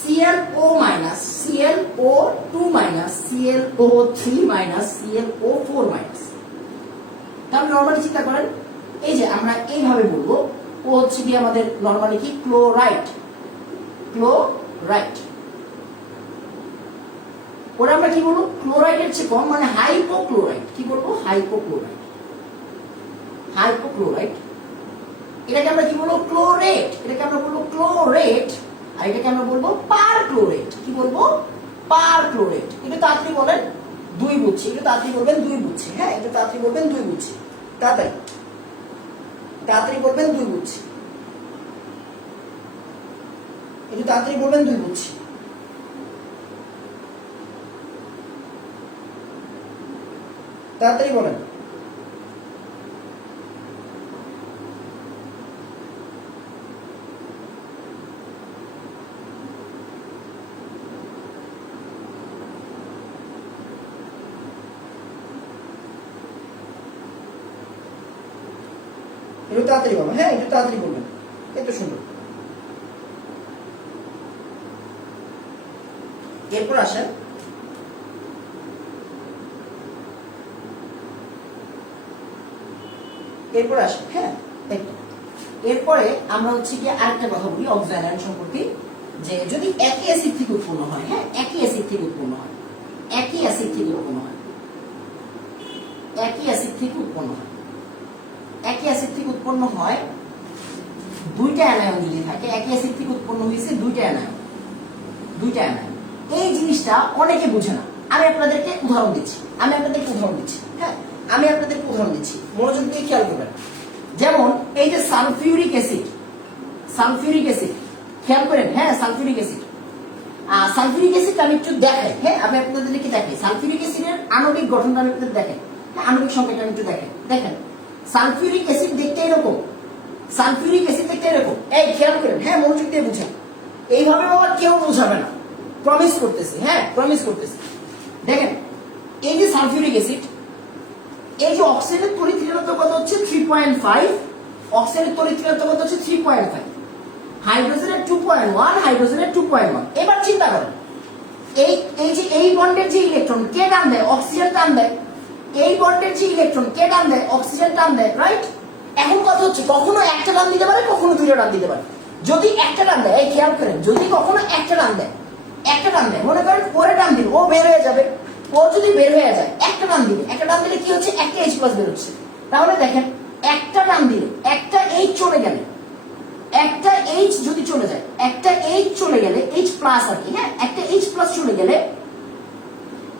ClO minus, ClO2 minus, ClO3 minus, ClO4 minus. তাহলে নরমালি চিন্তা করেন, এই যে আমরা এইভাবে বলবো, ও হচ্ছে কি আমাদের নরমালি কি? Chloride, chloride. ওরা আমরা কি বলবো? ক্লোরাইডের চেয়ে কম, মানে হাইপোক্লোরাইড। কি বলবো? Hypochlorite, hypochlorite. এটাকে আমরা কি বলবো? ক্লোরেট। এটাকে আমরা বলবো ক্লোরেট, আর এটাকে আমরা বলবো পারক্লোরেট। কি বলবো? পারক্লোরেট। এটা তাড়াতাড়ি বলেন, 2 বুঝছি। এটা তাড়াতাড়ি বলবেন, 2 বুঝছি। হ্যাঁ, এটা তাড়াতাড়ি বলবেন, 2 বুঝছি, তাড়াতাড়ি। তাড়াতাড়ি বলবেন 2 বুঝছি, একটু তাড়াতাড়ি বলবেন 2 বুঝছি। তাড়াতাড়ি বলেন। একটু তাড়াতাড়ি বলবেন, হ্যাঁ একটু তাড়াতাড়ি বলবেন, একটু সুন্দর। এরপর আসেন হ্যাঁ একটু। এরপরে আমরা হচ্ছে কি আরেকটা কথা বলি অক্সিজেন আয়ন সম্পর্কে, যে যদি একই অ্যাসিড থেকে উৎপন্ন হয়, হ্যাঁ একই অ্যাসিড থেকে উৎপন্ন হয়, একই অ্যাসিড থেকে উৎপন্ন হয়, একই অ্যাসিড থেকে উৎপন্ন হয়, একই অ্যাসিড থেকে উৎপন্ন হয় দুইটা অ্যানায়ন যদি থাকে, একই অ্যাসিড থেকে উৎপন্ন হয়েছে দুইটা অ্যানায়ন, দুইটা অ্যানায়ন, এই জিনিসটা অনেকে বুঝে না। আমি আপনাদেরকে উদাহরণ দিচ্ছি, হ্যাঁ আমি আপনাদেরকে উদাহরণ দিচ্ছি, মনোযোগ দিয়ে খেয়াল করবেন। যেমন এই যে সালফিউরিক অ্যাসিড, খেয়াল করেন, হ্যাঁ সালফিউরিক অ্যাসিড আমি একটু দেখাই, হ্যাঁ আমি আপনাদেরকে দেখাই সালফিউরিক অ্যাসিডের আণবিক গঠনটা আমি আপনাদের দেখাই, হ্যাঁ আণবিক সংখ্যাটা আমি একটু দেখাই। দেখেন সালফিউরিক অ্যাসিড দেখতে এরকম, এই খেয়াল করেন, হ্যাঁ মনোযোগ দিয়ে বুঝেন, এইভাবে আবার কেউ বুঝাবে না, প্রমিস করতেছি, হ্যাঁ প্রমিস করতেছি। দেখেন এই যে সালফিউরিক অ্যাসিড, এই যে অক্সিজেনের তড়িৎক্রিয়াত্মক কত হচ্ছে 3.5, অক্সিজেনের তড়িৎক্রিয়াত্মক কত হচ্ছে 3.5, হাইড্রোজেনের 2.1, হাইড্রোজেনের 2.1। এবার চিন্তা করেন এই বন্ডের যে ইলেকট্রন কে টান দেয়, অক্সিজেন টান দেয়, এই বন্ডের যে ইলেকট্রন কে টান দেয়, অক্সিজেন টান দেয়, রাইট? এখন কথা হচ্ছে কখনো একটা টান দিতে পারে, কখনো দুইটা টান দিতে পারে। যদি একটা টান দেয়, এই খেয়াল করেন, যদি কখনো একটা টান দেয়, মনে করেন ওরে টান দিল, ও বের হয়ে যাবে, ও যদি বের হয়ে যায় একটা টান দিলে কি হচ্ছে, একটা H+ বের হচ্ছে। তাহলে দেখেন একটা টান দিলে একটা H চলে গেলে, একটা H যদি চলে যায়, একটা H চলে গেলে, H+ আর কি, হ্যাঁ একটা H+ চলে গেলে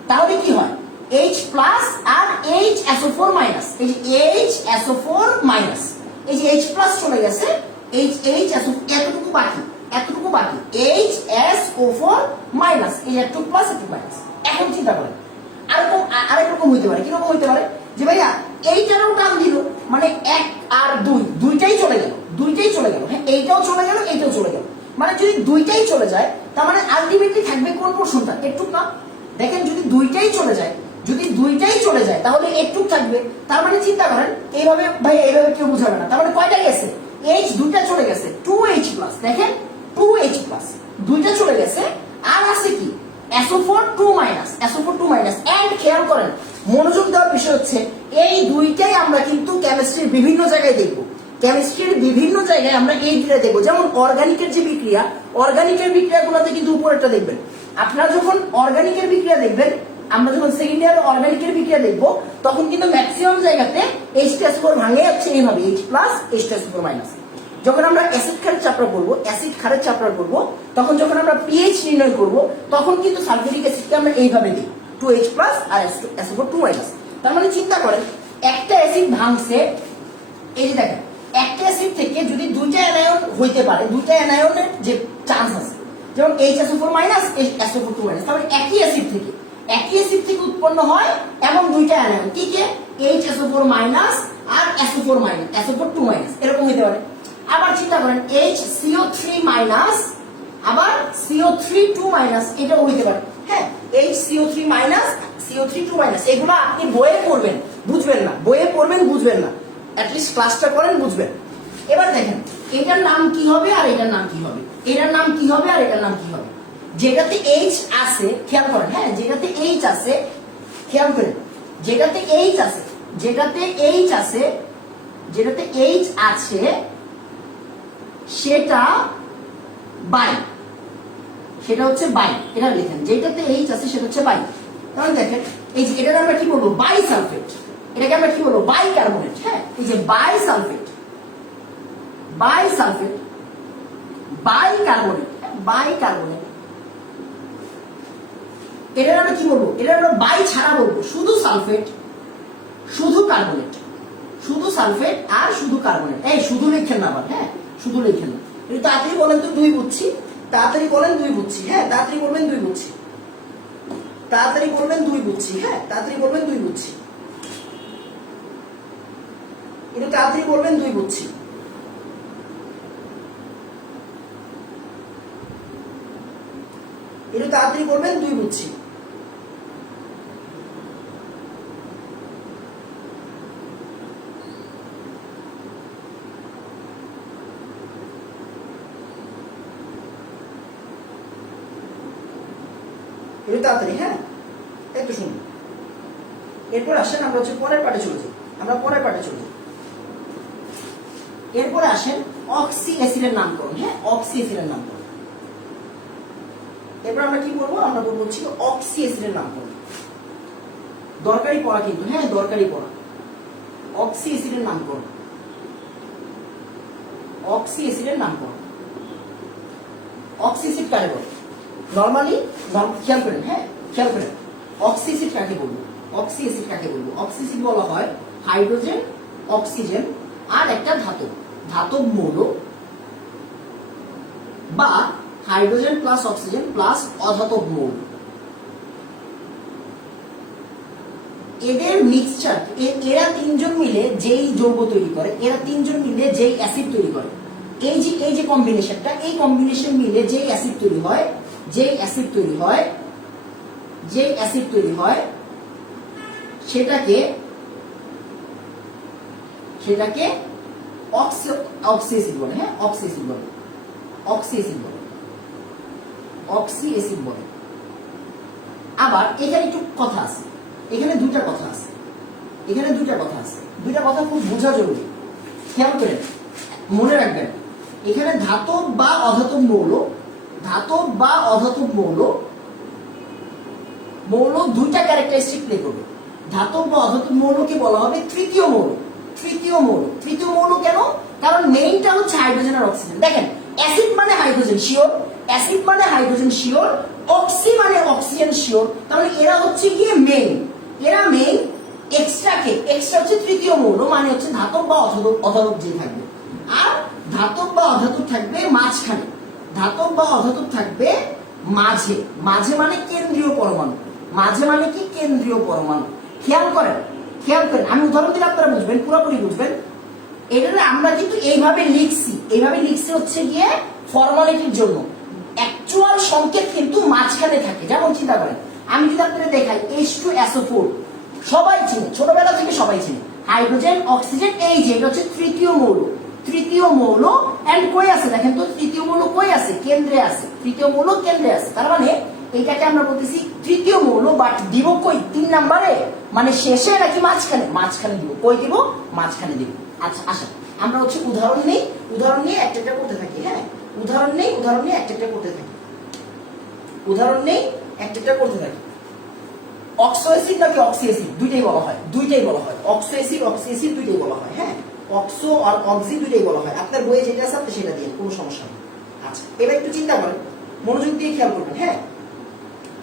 তাহলে কি হয়, H+ আর HSO4-, এই যে HSO4-, এই যে H+ চলে গেছে, HSO এতটুকু বাকি, HSO4-, এই একটু প্লাস একটু মাইনাস। এখন চিন্তা করেন আরেক রকম হইতে পারে, কিরকম হইতে পারে, যে ভাইয়া এইটারও টান দিল, মানে 1 আর 2 দুইটাই চলে গেল, হ্যাঁ এইটাও চলে গেল, এইটাও চলে গেল, মানে যদি দুইটাই চলে যায় তার মানে আলটিমেটলি থাকবে কোন পোরশনটা, একটু না। দেখেন যদি দুইটাই চলে যায় তাহলে একটু থাকবে, তার মানে চিন্তা করেন এইভাবে, ভাই এইভাবে কেউ বুঝাবে না, তার মানে কয়টা গেছে, H দুইটা চলে গেছে, 2H+, দেখেন 2H+, দুইটা চলে গেছে, আর আছে কি SO4-, এন্ড খেয়াল করেন, মনোযোগ দেওয়ার বিষয় হচ্ছে এই দুইটাই আমরা কিন্তু কেমিস্ট্রির বিভিন্ন জায়গায় দেখবো, আমরা এই দুইটা দেখবো। যেমন অর্গানিকের যে বিক্রিয়া, বিক্রিয়াগুলোতে কিন্তু উপরেরটা দেখবেন, আপনারা যখন অর্গানিকের বিক্রিয়া দেখবেন, আমরা যখন সেকেন্ড ইয়ার অর্গানিকের বিক্রিয়া দেখবো, তখন কিন্তু ম্যাক্সিমাম জায়গাতে H2SO4 ভাঙে যাচ্ছে এইভাবে, H+, H2SO4-। যখন আমরা অ্যাসিড ক্ষারের চ্যাপ্টার করব, তখন যখন আমরা pH নির্ণয় করব, তখন কিন্তু সালফিউরিক অ্যাসিডকে আমরা এইভাবে দিই, 2H+ আর SO4-। তার মানে চিন্তা করেন একটা অ্যাসিড ভাঙছে, এই যে দেখেন একটা অ্যাসিড থেকে যদি দুইটা অ্যানায়ন হইতে পারে, দুইটা অ্যানায়নের যে চান্স আছে, যেমন HSO4-, SO4-, তাহলে একই অ্যাসিড থেকে উৎপন্ন হয় এমন দুইটা অ্যানায়ন, কি কি, HSO4- আর SO4-, এরকম হইতে পারে। আবার চিন্তা করেন HCO3-, আবার CO3-, এটাও হইতে পারে, হ্যাঁ HCO3-, CO3-, এগুলো আপনি বইয়ে পড়বেন, বুঝবেন না, অ্যাটলিস্ট ক্লাসটা করেন, বুঝবেন। এবার দেখেন এটার নাম কি হবে আর এটার নাম কি হবে, যেটাতে H আছে, খেয়াল করেন, হ্যাঁ যেটাতে H আছে, সেটা হচ্ছে বাই, এটা লিখেন, যেটাতে H আছে সেটা হচ্ছে বাই। তাহলে দেখেন এই যে এটাকে আমরা কি বলবো, বাইসালফেট, এটাকে আমরা কি বলবো, বাইকার্বনেট, হ্যাঁ এই যে বাইকার্বনেট, এটা আমরা কি বলবো, এটা আমরা বাই ছাড়া বলবো, শুধু সালফেট, শুধু কার্বনেট, শুধু সালফেট আর শুধু কার্বনেট। এই শুধু লিখেন না আবার, হ্যাঁ শুধু লিখেন না, একটু তাড়াতাড়ি বলেন তো, 2 বুঝছি, তাড়াতাড়ি বলেন 2 বুঝছি, হ্যাঁ তাড়াতাড়ি বলবেন 2 বুঝছি, তাড়াতাড়ি বলবেন 2 বুঝছি, হ্যাঁ তাড়াতাড়ি বলবেন 2 বুঝছি, একটু তাড়াতাড়ি বলবেন 2 বুঝছি। একটু তাড়াতাড়ি বলবেন 2 বুঝছি। একটু তাড়াতাড়ি, হ্যাঁ একটু শুনুন। এরপর আসেন আমরা হচ্ছে পরের পার্টে চলে যাই, আমরা পরের পার্টে চলে যাই। এরপরে আসেন অক্সি অ্যাসিডের নামকরণ, হ্যাঁ অক্সি অ্যাসিডের নামকরণ। এরপর আমরা কি বলবো, আমরা বলবো হচ্ছে অক্সি অ্যাসিডের নামকরণ। দরকারি পড়া কিন্তু, হ্যাঁ দরকারি পড়া। অক্সি অ্যাসিডের নামকরণ, অক্সি অ্যাসিডের নামকরণ। অক্সি অ্যাসিড কাকে বলে? নরমালি খেয়াল করেন, হ্যাঁ খেয়াল করেন, অক্সি অ্যাসিড কাকে বলবো? অক্সি অ্যাসিড কাকে বলবো? অক্সি অ্যাসিড বলা হয় হাইড্রোজেন, অক্সিজেন আর একটা ধাতব, ধাতব মৌল বা হাইড্রোজেন প্লাস অক্সিজেন প্লাস অধাতব মৌল, এদের মিক্সচার, এরা তিনজন মিলে যেই যৌগ তৈরি করে, এরা তিনজন মিলে যেই অ্যাসিড তৈরি করে, এই যে কম্বিনেশনটা, এই কম্বিনেশন মিলে যেই অ্যাসিড তৈরি হয়, যেই অ্যাসিড তৈরি হয়, যেই অ্যাসিড তৈরি হয় সেটাকে অক্সি অ্যাসিড বলে, হ্যাঁ অক্সি অ্যাসিড বলে, অক্সি অ্যাসিড বলে, অক্সি অ্যাসিড বলে। আবার এখানে একটু কথা আছে, এখানে দুইটা কথা আছে, এখানে দুইটা কথা আছে, দুইটা কথা খুব বোঝা জরুরি, খেয়াল করেন মনে রাখবেন। এখানে ধাতব বা অধাতব মৌল, ধাতব বা অধাতব মৌল, মৌল দুইটা ক্যারেক্টারিস্টিক প্লে করবে। ধাতব বা অধাতব মৌলকে বলা হবে তৃতীয় মৌল, তৃতীয় মৌল। তৃতীয় মৌল কেন? কারণ মেইনটা হচ্ছে হাইড্রোজেন আর অক্সিজেন। দেখেন অ্যাসিড মানে হাইড্রোজেন শিওর, অ্যাসিড মানে হাইড্রোজেন শিওর, অক্সি মানে অক্সিজেন শিওর, তাহলে এরা হচ্ছে গিয়ে মেইন, এরা মেইন। এক্সট্রা হচ্ছে তৃতীয় মৌল, মানে হচ্ছে ধাতব বা অধাতব যে থাকবে, আর ধাতব বা অধাতব থাকবে মাঝখানে, ধাতব বা অধাতব থাকবে মাঝে, মাঝে মানে কেন্দ্রীয় পরমাণু, মাঝে মানে কি কেন্দ্রীয় পরমাণু। খেয়াল করেন, খেয়াল করেন, আমি উদাহরণ দিলে আপনারা বুঝবেন, পুরোপুরি বুঝবেন। এটা আমরা কিন্তু এইভাবে লিখছি, এইভাবে লিখছি হচ্ছে গিয়ে ফর্মালিটির জন্য। অ্যাকচুয়াল সংকেত কিন্তু মাঝখানে থাকে। যেমন চিন্তা করেন, আমি যদি আপনারা দেখাই H2SO4, সবাই চিনে, ছোটবেলা থেকে সবাই চিনে, হাইড্রোজেন অক্সিজেন, এই যে এটা হচ্ছে তৃতীয় মৌল, তৃতীয় মৌল। এন্ড কই আছে দেখেন তো, তৃতীয় মৌল কই আছে? কেন্দ্রে আছে, তৃতীয় মৌল কেন্দ্রে আছে। তার মানে এটাকে আমরা বলতেছি তৃতীয় মৌল, বাট দিব কই? 3 নম্বরে, মানে শেষে নাকি মাঝখানে? মাঝখানে দিব। কই দিব? মাঝখানে দিব। আচ্ছা আসেন আমরা হচ্ছে উদাহরণ নেই, উদাহরণ নিয়ে একটা একটা করতে থাকি, হ্যাঁ উদাহরণ নেই, উদাহরণ নিয়ে একটা একটা করতে থাকি, উদাহরণ নেই একটা একটা করতে থাকি। অক্সো অ্যাসিড নাকি অক্সি অ্যাসিড দুইটাই বলা হয়, দুইটাই বলা হয়, অক্সো অ্যাসিড অক্সি অ্যাসিড দুইটাই বলা হয়, হ্যাঁ অক্সো আর অক্সি দুইটাই বলা হয়। আপনার বইয়ে যেটা আছে আপনি সেটা দিয়ে, কোনো সমস্যা নেই। আচ্ছা এবার একটু চিন্তা করেন, মনোযোগ দিয়ে খেয়াল করবেন, হ্যাঁ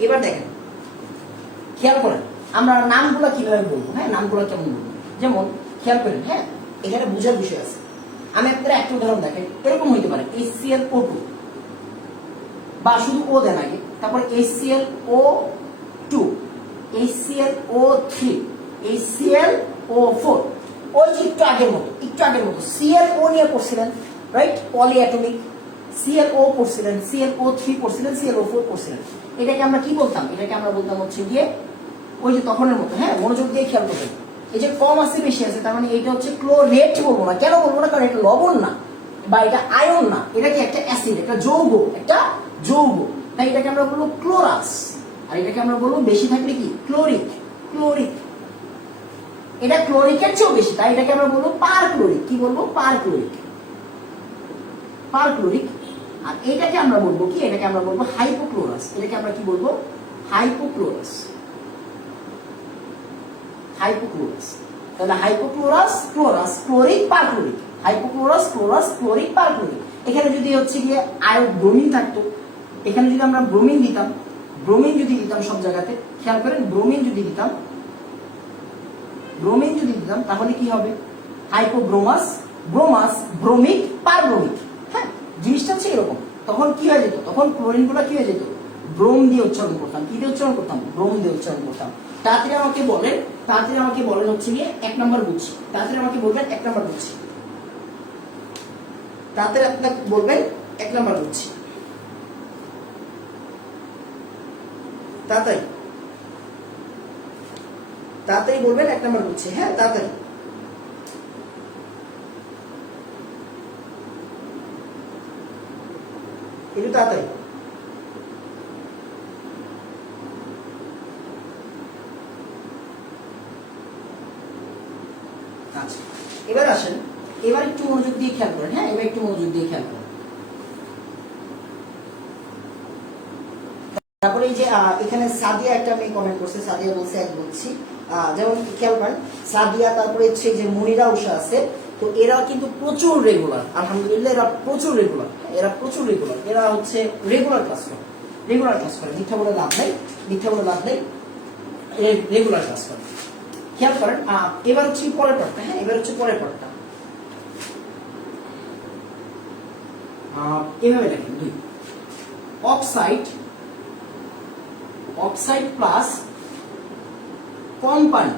এবার দেখেন খেয়াল করেন আমরা নামগুলো কিভাবে বলবো, হ্যাঁ নামগুলো কেমন বলবো। যেমন খেয়াল করেন, হ্যাঁ এখানে বোঝার বিষয় আছে। আমি আপনারা একটা উদাহরণ দেখেন, এরকম হইতে পারে HClO2 বা শুধু ও দেন আগে, তারপর HClO2, HClO3, HClO4, ওই যে একটু আগের মতো, একটু আগের মতো ClO নিয়ে পড়ছিলেন, রাইট? পলিঅ্যাটমিক। ClO পড়ছিলেন, ClO3 পড়ছিলেন, ClO4 পড়ছিলেন। এটাকে আমরা কি বলতাম? এটাকে আমরা বলতাম হচ্ছে গিয়ে ওই যে তখনের মতো, হ্যাঁ মনোযোগ দিয়ে খেয়াল করবেন। এই যে কম আছে বেশি আছে, তার মানে এটা হচ্ছে ক্লোরেট বলবো না। কেন বলবো না? কারণ এটা লবণ না বা এটা আয়ন না, এটা কি একটা অ্যাসিড, একটা যৌগ, একটা যৌগ। তাই এটাকে আমরা বলবো ক্লোরাস, আর এটাকে আমরা বলবো বেশি থাকলে কি? ক্লোরিক। ক্লোরিক, এটা ক্লোরিকের চেয়েও বেশি, তাই এটাকে আমরা বলবো পারক্লোরিক। কি বলবো? Perchloric, perchloric. আর এটাকে আমরা বলবো কি? এটাকে আমরা বলবো হাইপোক্লোরাস। এটাকে আমরা কি বলবো? Hypochlorous, hypochlorous. তাহলে hypochlorous, chlorous, chloric, perchloric, hypochlorous, chlorous, chloric, perchloric. এখানে যদি হচ্ছে গিয়ে ব্রোমিন থাকতো, এখানে যদি আমরা ব্রোমিন দিতাম, ব্রোমিন যদি দিতাম সব জায়গাতে, খেয়াল করেন ব্রোমিন যদি দিতাম, ব্রোমিন যদি দিতাম তাহলে কি হবে? হাইপোব্রোমাস, ব্রোমাস, ব্রোমিক, পারব্রোমিক। হ্যাঁ, জিনিসটা হচ্ছে এরকম। তখন কি হয়ে যেত, তখন ক্লোরিন গুলো কি হয়ে যেত, ব্রোম দিয়ে উচ্চারণ করতাম। কি দিয়ে উচ্চারণ করতাম, ব্রোম দিয়ে উচ্চারণ করতাম। তাড়াতাড়ি আমাকে বলেন হচ্ছে গিয়ে 1 নম্বর বুঝছি, তাড়াতাড়ি আমাকে বলবেন 1 নম্বর বুঝছি, তাড়াতাড়ি আপনাকে বলবেন 1 নম্বর বুঝছি, তাড়াতাড়ি তাড়াতাড়ি বলবেন 1 নম্বর বুঝছি। হ্যাঁ, তাড়াতাড়ি। একটু তাড়াতাড়ি। আচ্ছা, এবার আসেন, এবার একটু মনোযোগ দিয়ে খেয়াল করেন। হ্যাঁ, এবার একটু মনোযোগ দিয়ে খেয়াল করেন। তারপরে এই যে এখানে সাদিয়া একটা মেয়ে কমেন্ট করছে, সাদিয়া বলছে এক বলছি, যেমন খেয়াল করেন সাদিয়া, তারপরে হচ্ছে যে মনিরা উষা আছে, তো এরা কিন্তু প্রচুর রেগুলার, আলহামদুলিল্লাহ এরা প্রচুর রেগুলার, এরা হচ্ছে রেগুলার ক্লাস করে, মিথ্যা বলে লাভ নেই, রেগুলার ক্লাস করে। খেয়াল করেন, এবার হচ্ছে পরের পার্টটা। হ্যাঁ, এবার হচ্ছে পরের পার্টটা। এভাবে দেখেন, 2 অক্সাইড প্লাস কোম্পানি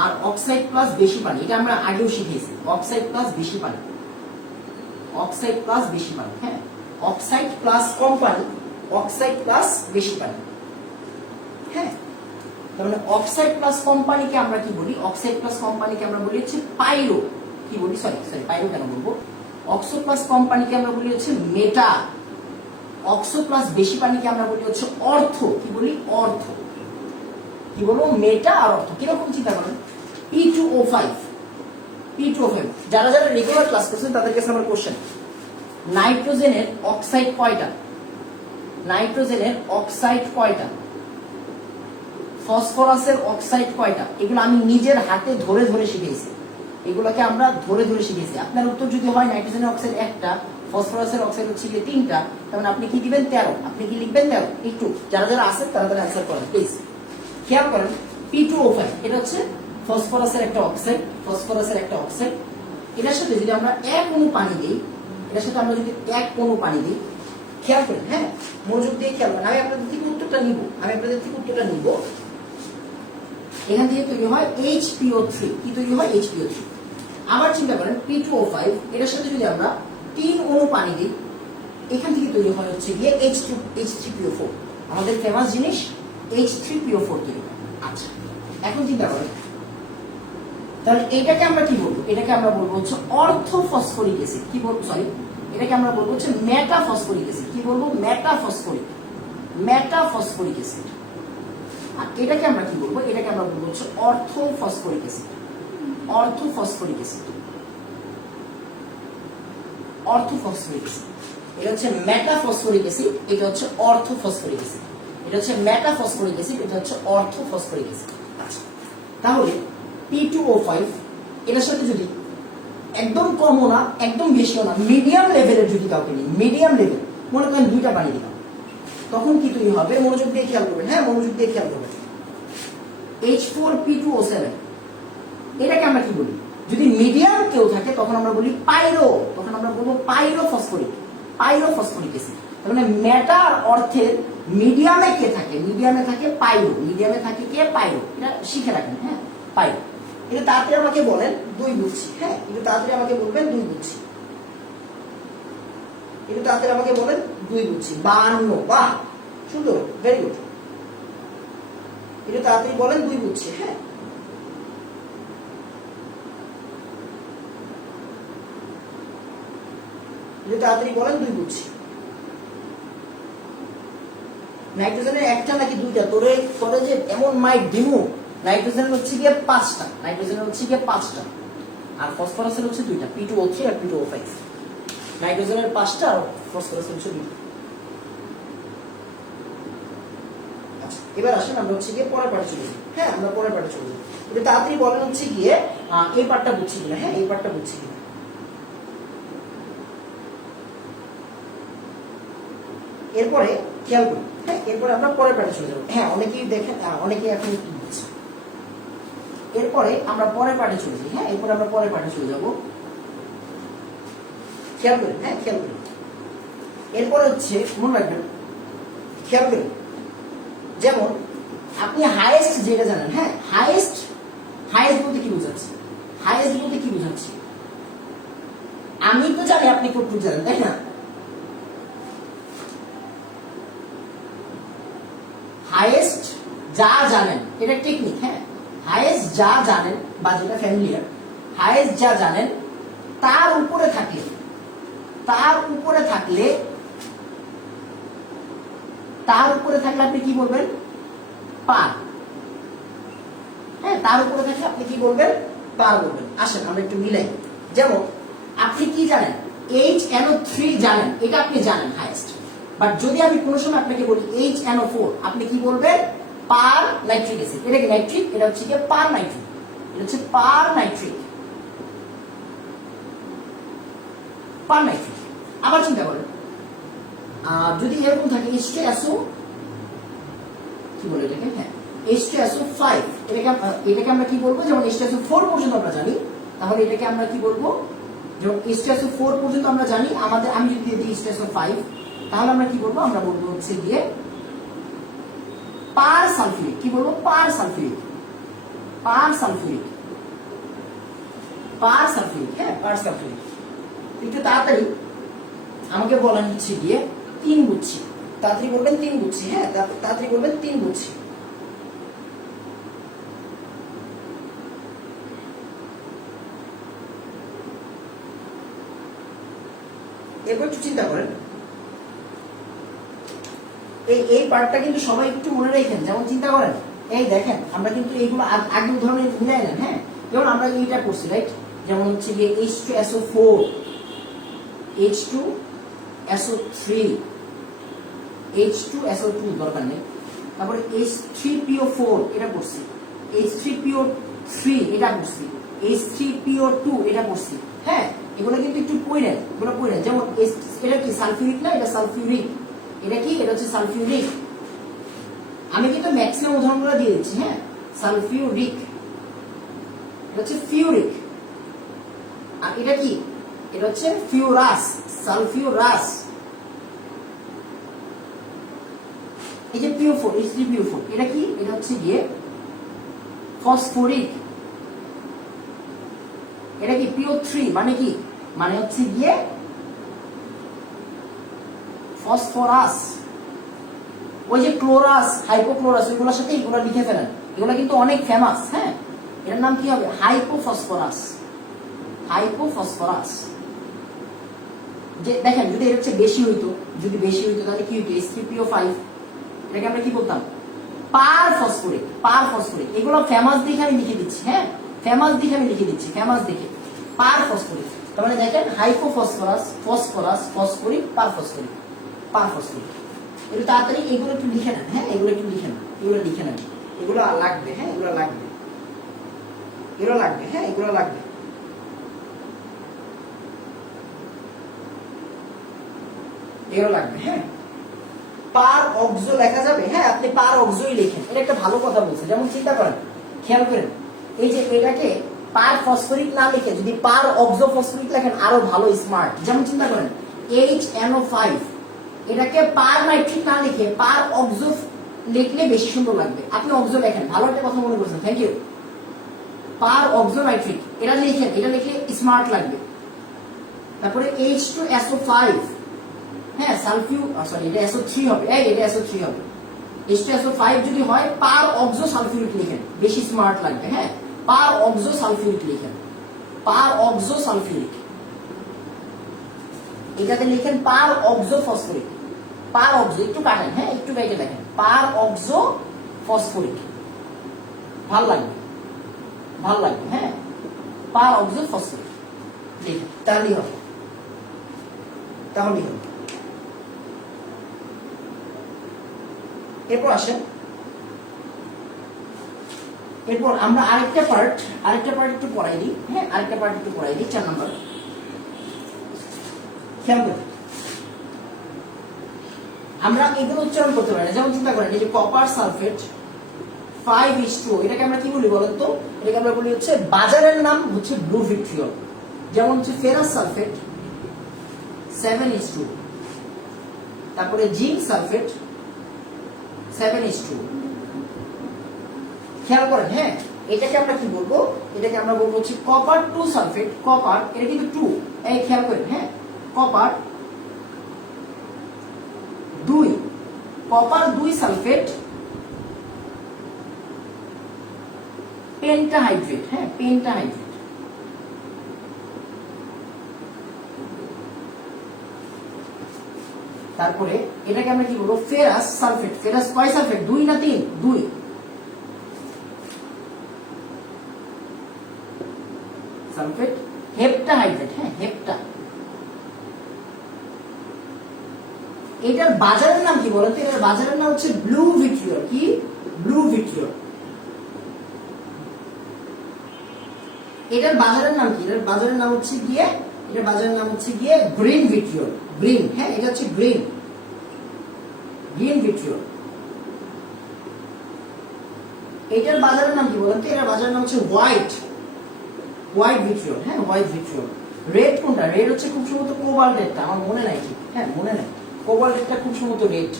আর অক্সাইড প্লাস বেশি পানি, এটা আমরা আগেও শিখেছি। অক্সাইড প্লাস বেশি পানি। হ্যাঁ, oxide plus company, oxide plus বেশি পানি। হ্যাঁ, তার মানে অক্সাইড প্লাস কোম্পানিকে আমরা কি বলি, অক্সাইড প্লাস কোম্পানিকে আমরা বলি হচ্ছে পাইরো। কি বলি, সরি পাইরো কেন বলবো, অক্সো প্লাস কোম্পানিকে আমরা বলি হচ্ছে মেটা, অক্সো প্লাস বেশি পানিকে আমরা বলি হচ্ছে অর্থ। কি বলি, অর্থ। কি বলবো, মেটা আর অর্থ। কিরকম চিন্তা করেন, P2O5, যারা রেগুলার ক্লাস করছেন তাদের কাছে আমার কোশ্চেন, নাইট্রোজেনের অক্সাইড কয়টা, ফসফরাসের অক্সাইড কয়টা? এগুলো আমি নিজের হাতে ধরে শিখেছি, এগুলোকে আমরা ধরে শিখেছি। আপনার উত্তর যদি হয় নাইট্রোজেনের অক্সাইড 1টা, ফসফরাসের অক্সাইড হচ্ছে 3টা, তাহলে আপনি কি দিবেন, 13। আপনি কি লিখবেন 13? একটু যারা আছেন তারা অ্যান্সার করেন প্লিজ। খেয়াল করেন, P2O5 এটা হচ্ছে ফসফরাসের একটা অক্সাইড, এটার সাথে যদি আমরা 1 অণু পানি দিই, খেয়াল করেন, হ্যাঁ মনোযোগ দিয়ে খেয়াল করেন, আমি আপনাদের থেকে উত্তরটা নিব, এখান থেকে তৈরি হয় HPO3। কি তৈরি হয়, HPO3। আবার চিন্তা করেন, P2O5 এটার সাথে যদি আমরা 3 অণু পানি দিই, এখান থেকে তৈরি হয় হচ্ছে গিয়ে H3PO4, আমাদের ফেমাস জিনিস H3PO4 তৈরি হয়। আচ্ছা, এখন চিন্তা করেন, তাহলে এটাকে আমরা কি বলবো, এটাকে আমরা বলবো হচ্ছে অর্থোফসফরিক অ্যাসিড। কি বলবো, সরি, এটাকে আমরা বলবো হচ্ছে মেটাফসফরিক অ্যাসিড। কি বলবো, মেটাফসফরিক অ্যাসিড। আর এটাকে আমরা কি বলবো, এটাকে আমরা বলবো হচ্ছে অর্থোফসফরিক অ্যাসিড। এটা হচ্ছে মেটাফসফরিক অ্যাসিড, এটা হচ্ছে অর্থোফসফরিক অ্যাসিড। আচ্ছা, তাহলে P2O5 এটার সাথে যদি একদম কমও না একদম বেশিও না, মিডিয়াম লেভেলের যদি কাউকে নিই, মিডিয়াম লেভেল, মনে করেন 2টা পানি দিলাম, তখন কি তৈরি হবে, মনোযোগ দিয়ে খেয়াল করবেন। হ্যাঁ, মনোযোগ দিয়ে খেয়াল করবেন, H4P2O7। এটাকে আমরা কি বলি, যদি মিডিয়াম কেউ থাকে তখন আমরা বলি পাইরো, তখন আমরা বলবো পাইরোফসফরিক অ্যাসিড। তার মানে মেটার অর্থের মিডিয়ামে কে থাকে, মিডিয়ামে থাকে পাইরো, এটা শিখে রাখেন। হ্যাঁ, পাইরো। এটা তাড়াতাড়ি আমাকে বলেন 2 বুঝছি। হ্যাঁ, এটা তাড়াতাড়ি আমাকে বলবেন 2 বুঝছি, 52। বাহ, সুন্দর, ভেরি গুড। এটা তাড়াতাড়ি বলেন 2 বুঝছি। হ্যাঁ, এটা তাড়াতাড়ি বলেন 2 বুঝছি। নাইট্রোজেনের 1টা নাকি 2টা, তোরে যে এমন মাইক দিমু, নাইট্রোজেনের হচ্ছে গিয়ে 5টা, আর ফসফরাসের হচ্ছে 2টা, P2O3 আর P2O5। নাইট্রোজেনের 5টা আর ফসফরাসের হচ্ছে 2টা। আচ্ছা, এবার আসেন আমরা হচ্ছে গিয়ে পরের পার্টে চলে যাই। হ্যাঁ, আমরা পরের পার্টে চলে যাই। এটা তাড়াতাড়ি বলেন হচ্ছে গিয়ে এই পার্টটা বুঝছি কিনা। হ্যাঁ, এই পার্টটা বুঝছি কিনা। এরপরে খেয়াল করুন। হ্যাঁ, এরপরে আমরা পরের পার্টে চলে যাবো। হ্যাঁ, অনেকেই দেখেন, অনেকেই এখন কি বুঝছে। এরপরে আমরা পরের পার্টে চলে যাই। হ্যাঁ, এরপরে আমরা পরের পার্টে চলে যাব। খেয়াল করেন, হ্যাঁ খেয়াল করেন। এরপরে হচ্ছে মনে রাখবেন, খেয়াল করেন, যেমন আপনি হাইয়েস্ট যেটা জানেন, হ্যাঁ হাইয়েস্ট, হাইয়েস্ট বলতে কি বোঝাচ্ছে? হাইয়েস্ট বলতে কি বোঝাচ্ছে? আমি তো জানি আপনি কতটুকু জানেন, তাই না? হাইয়েস্ট যা জানেন, এটা টেকনিক। হ্যাঁ, হাইয়েস্ট যা জানেন বা যেটা ফ্যামিলিয়ার, হাইয়েস্ট যা জানেন তার উপরে থাকলে, তার উপরে থাকলে, তার উপরে থাকলে আপনি কি বলবেন? পার। হ্যাঁ, তার উপরে থাকলে আপনি কি বলবেন? পার বলবেন। আসেন আমরা একটু মিলাই। যেমন আপনি কি জানেন? HNO3 জানেন, এটা আপনি জানেন হাইয়েস্ট। বাট যদি আমি কোনো সময় আপনাকে বলি HNO4, আপনি কি বলবেন? পার নাইট্রিক অ্যাসিড। এটা কি নাইট্রিক? এটা হচ্ছে কি পার নাইট্রিক। এটা হচ্ছে পার নাইট্রিক, পার নাইট্রিক। আবার চিন্তা করেন, যদি এরকম থাকে H2SO, কি বলে এটাকে? হ্যাঁ, H2SO5, এটাকে আমরা কি বলবো? যেমন H2SO4 পর্যন্ত আমরা জানি, তাহলে এটাকে আমরা কি বলবো? যেমন H2SO4 পর্যন্ত আমরা জানি, আমাদের আমি যদি দিই H2SO5, তাহলে আমরা কি বলবো? আমরা বলবো হচ্ছে গিয়ে পার সালফিউরিক। কি বলবো? পার সালফিউরিক, পার সালফিউরিক, পার সালফিউরিক। হ্যাঁ, পার সালফিউরিক। একটু তাড়াতাড়ি আমাকে বলেন হচ্ছে গিয়ে 3 গুচ্ছি। তাড়াতাড়ি বলবেন 3 গুচ্ছি। হ্যাঁ, তাড়াতাড়ি বলবেন 3 গুচ্ছি। এরপর একটু চিন্তা করেন, এই পার্টটা কিন্তু সবাই একটু মনে রাখেন। যেমন চিন্তা করেন, এই দেখেন আমরা কিন্তু এইগুলো আগে উদাহরণে মিলাই নেন। হ্যাঁ, যেমন আমরা এইটা করছি, রাইট? যেমন হচ্ছে গিয়ে H2SO4, H2SO3, H2SO2 দরকার নেই। তারপরে H3PO4 এটা করছি, H3PO3 এটা করছি, H3PO2 এটা করছি। হ্যাঁ, এগুলো কিন্তু একটু পড়েন, এগুলো পড়েন। যেমন এটা কি সালফিউরিক না? এটা সালফিউরিক। এটা কি? এটা হচ্ছে সালফিউরিক। আমি কিন্তু ম্যাক্সিমাম উদাহরণগুলো দিয়ে দিচ্ছি। হ্যাঁ, সালফিউরিক, এটা হচ্ছে ফিউরিক। আর এটা কি? এটা হচ্ছে ফিউরাস, সালফিউরাস। এই যে PO4, H3PO4, এটা কি? এটা হচ্ছে গিয়ে ফসফরিক। এটা কি? PO3 মানে কি? মানে হচ্ছে গিয়ে ফসফরাস। ওই যে ক্লোরাস, হাইপোক্লোরাস, এগুলোর সাথে এগুলো লিখে ফেলেন। এগুলো কিন্তু অনেক ফেমাস। হ্যাঁ, এটার নাম কি হবে? Hypophosphorous, hypophosphorous. যে দেখেন, যদি এর হচ্ছে বেশি হইতো, যদি বেশি হইতো তাহলে কি হইতো? H3PO5, এটাকে আমরা কি বলতাম? পার ফসফরিক, পার ফসফরিক। এগুলো ফেমাস দেখে আমি লিখে দিচ্ছি। হ্যাঁ, ফেমাস দেখে আমি লিখে দিচ্ছি, ফেমাস দেখে। পার ফসফরিক, তার মানে দেখেন হাইপোফসফরাস, ফসফরাস, ফসফরিক, পার ফসফরিক, পার ফসফরিক। একটু তাড়াতাড়ি এগুলো একটু লিখে নেন। হ্যাঁ, এগুলো একটু লিখে নেন, এগুলো লিখে নেন। এগুলো লাগবে। হ্যাঁ, এগুলো লাগবে, এগুলো লাগবে। হ্যাঁ, এগুলো লাগবে। এগুলো লাগবে। হ্যাঁ, পার অক্সো লেখা যাবে। হ্যাঁ, আপনি পার অক্সোই লেখেন। এটা একটা ভালো কথা বলছে। যেমন চিন্তা করেন, খেয়াল করেন, এই যে এটাকে পার ফসফরিক না লিখে যদি পার অক্সো ফসফরিক লেখেন, আরো ভালো, স্মার্ট। যেমন চিন্তা করেন HNO5, এটাকে পার নাইট্রিক না লিখে পার অক্সো লিখলে বেশি সুন্দর লাগবে। আপনি অক্সো লেখেন, ভালো একটা কথা মনে করছেন, thank you. Per oxo nitric এটা লিখেন, এটা লিখলে স্মার্ট লাগবে। তারপরে H2SO5, হ্যাঁ সরি এটা SO3 হবে। এটা SO3 হবে। H2SO5 যদি হয়, পার অক্সো সালফিউরিক লিখেন, বেশি স্মার্ট লাগবে। হ্যাঁ, পার অক্সো সালফিউরিক লিখেন, পার অক্সো সালফিউরিক। এটাতে লিখেন পার অক্সো ফসফরিক, পার অক্সো, একটু কাটেন। হ্যাঁ, একটু কেটে দেখেন, পার অক্সো ফসফরিক। ভাল লাগবে, ভাল লাগবে। হ্যাঁ, পার অক্সো ফসফরিক লিখেন, তাহলেই হবে, তাহলেই হবে। এরপর আসেন, এরপর আমরা আরেকটা পার্ট একটু পড়াই দিই। হ্যাঁ, আরেকটা পার্ট একটু পড়াই দিই, 4 নম্বর। খেয়াল করুন, আমরা এগুলো উচ্চারণ করতে পারি না। যেমন চিন্তা করেন, এই যে কপার সালফেট, 5:2। এটাকে আমরা কি বলি বলেন তো? এটাকে আমরা বলি হচ্ছে বাজারের নাম হচ্ছে ব্লু ভিট্রিয়ল। যেমন হচ্ছে ফেরাস সালফেট 7:2, তারপরে জিঙ্ক সালফেট 7:2। খেয়াল করেন, হ্যাঁ, এটাকে আমরা কি বলবো? এটাকে আমরা বলবো হচ্ছে কপার 2 সালফেট। কপার এটা কিন্তু 2, এই খেয়াল করেন, হ্যাঁ, কপার 2, কপার 2 সালফেট পেন্টাহাইড্রেট, হ্যাঁ, পেন্টাহাইড্রেট। তারপরে এটাকে আমরা কি বলবো? Ferrous sulphate. ফেরাস কয় সালফেট? 2 না 3? 2 সালফেট হেপ্টাহাইড্রেট, হ্যাঁ, হেপ্টা। এটার বাজারের নাম কি বলেন তো? এটার বাজারের নাম হচ্ছে ব্লু ভিট্রিয়ল। কি? Blue vitriol. এটার বাজারের নাম কি? এটার বাজারের নাম হচ্ছে গিয়ে, এটার বাজারের নাম হচ্ছে গিয়ে গ্রিন ভিট্রিয়ল। গ্রিন, হ্যাঁ, এটা হচ্ছে গ্রিন, গ্রিন ভিট্রিয়ল। এটার বাজারের নাম কি বলেন তো? এটার বাজারের নাম হচ্ছে হোয়াইট, হোয়াইট ভিট্রিয়ল, হ্যাঁ, হোয়াইট ভিট্রিয়ল। রেড কোনটা? রেড হচ্ছে খুব সম্ভবত কোবাল্টেরটা, আমার মনে নাই ঠিক, হ্যাঁ, মনে নাই। কোবাল্টেরটা খুব সম্ভবত রেড।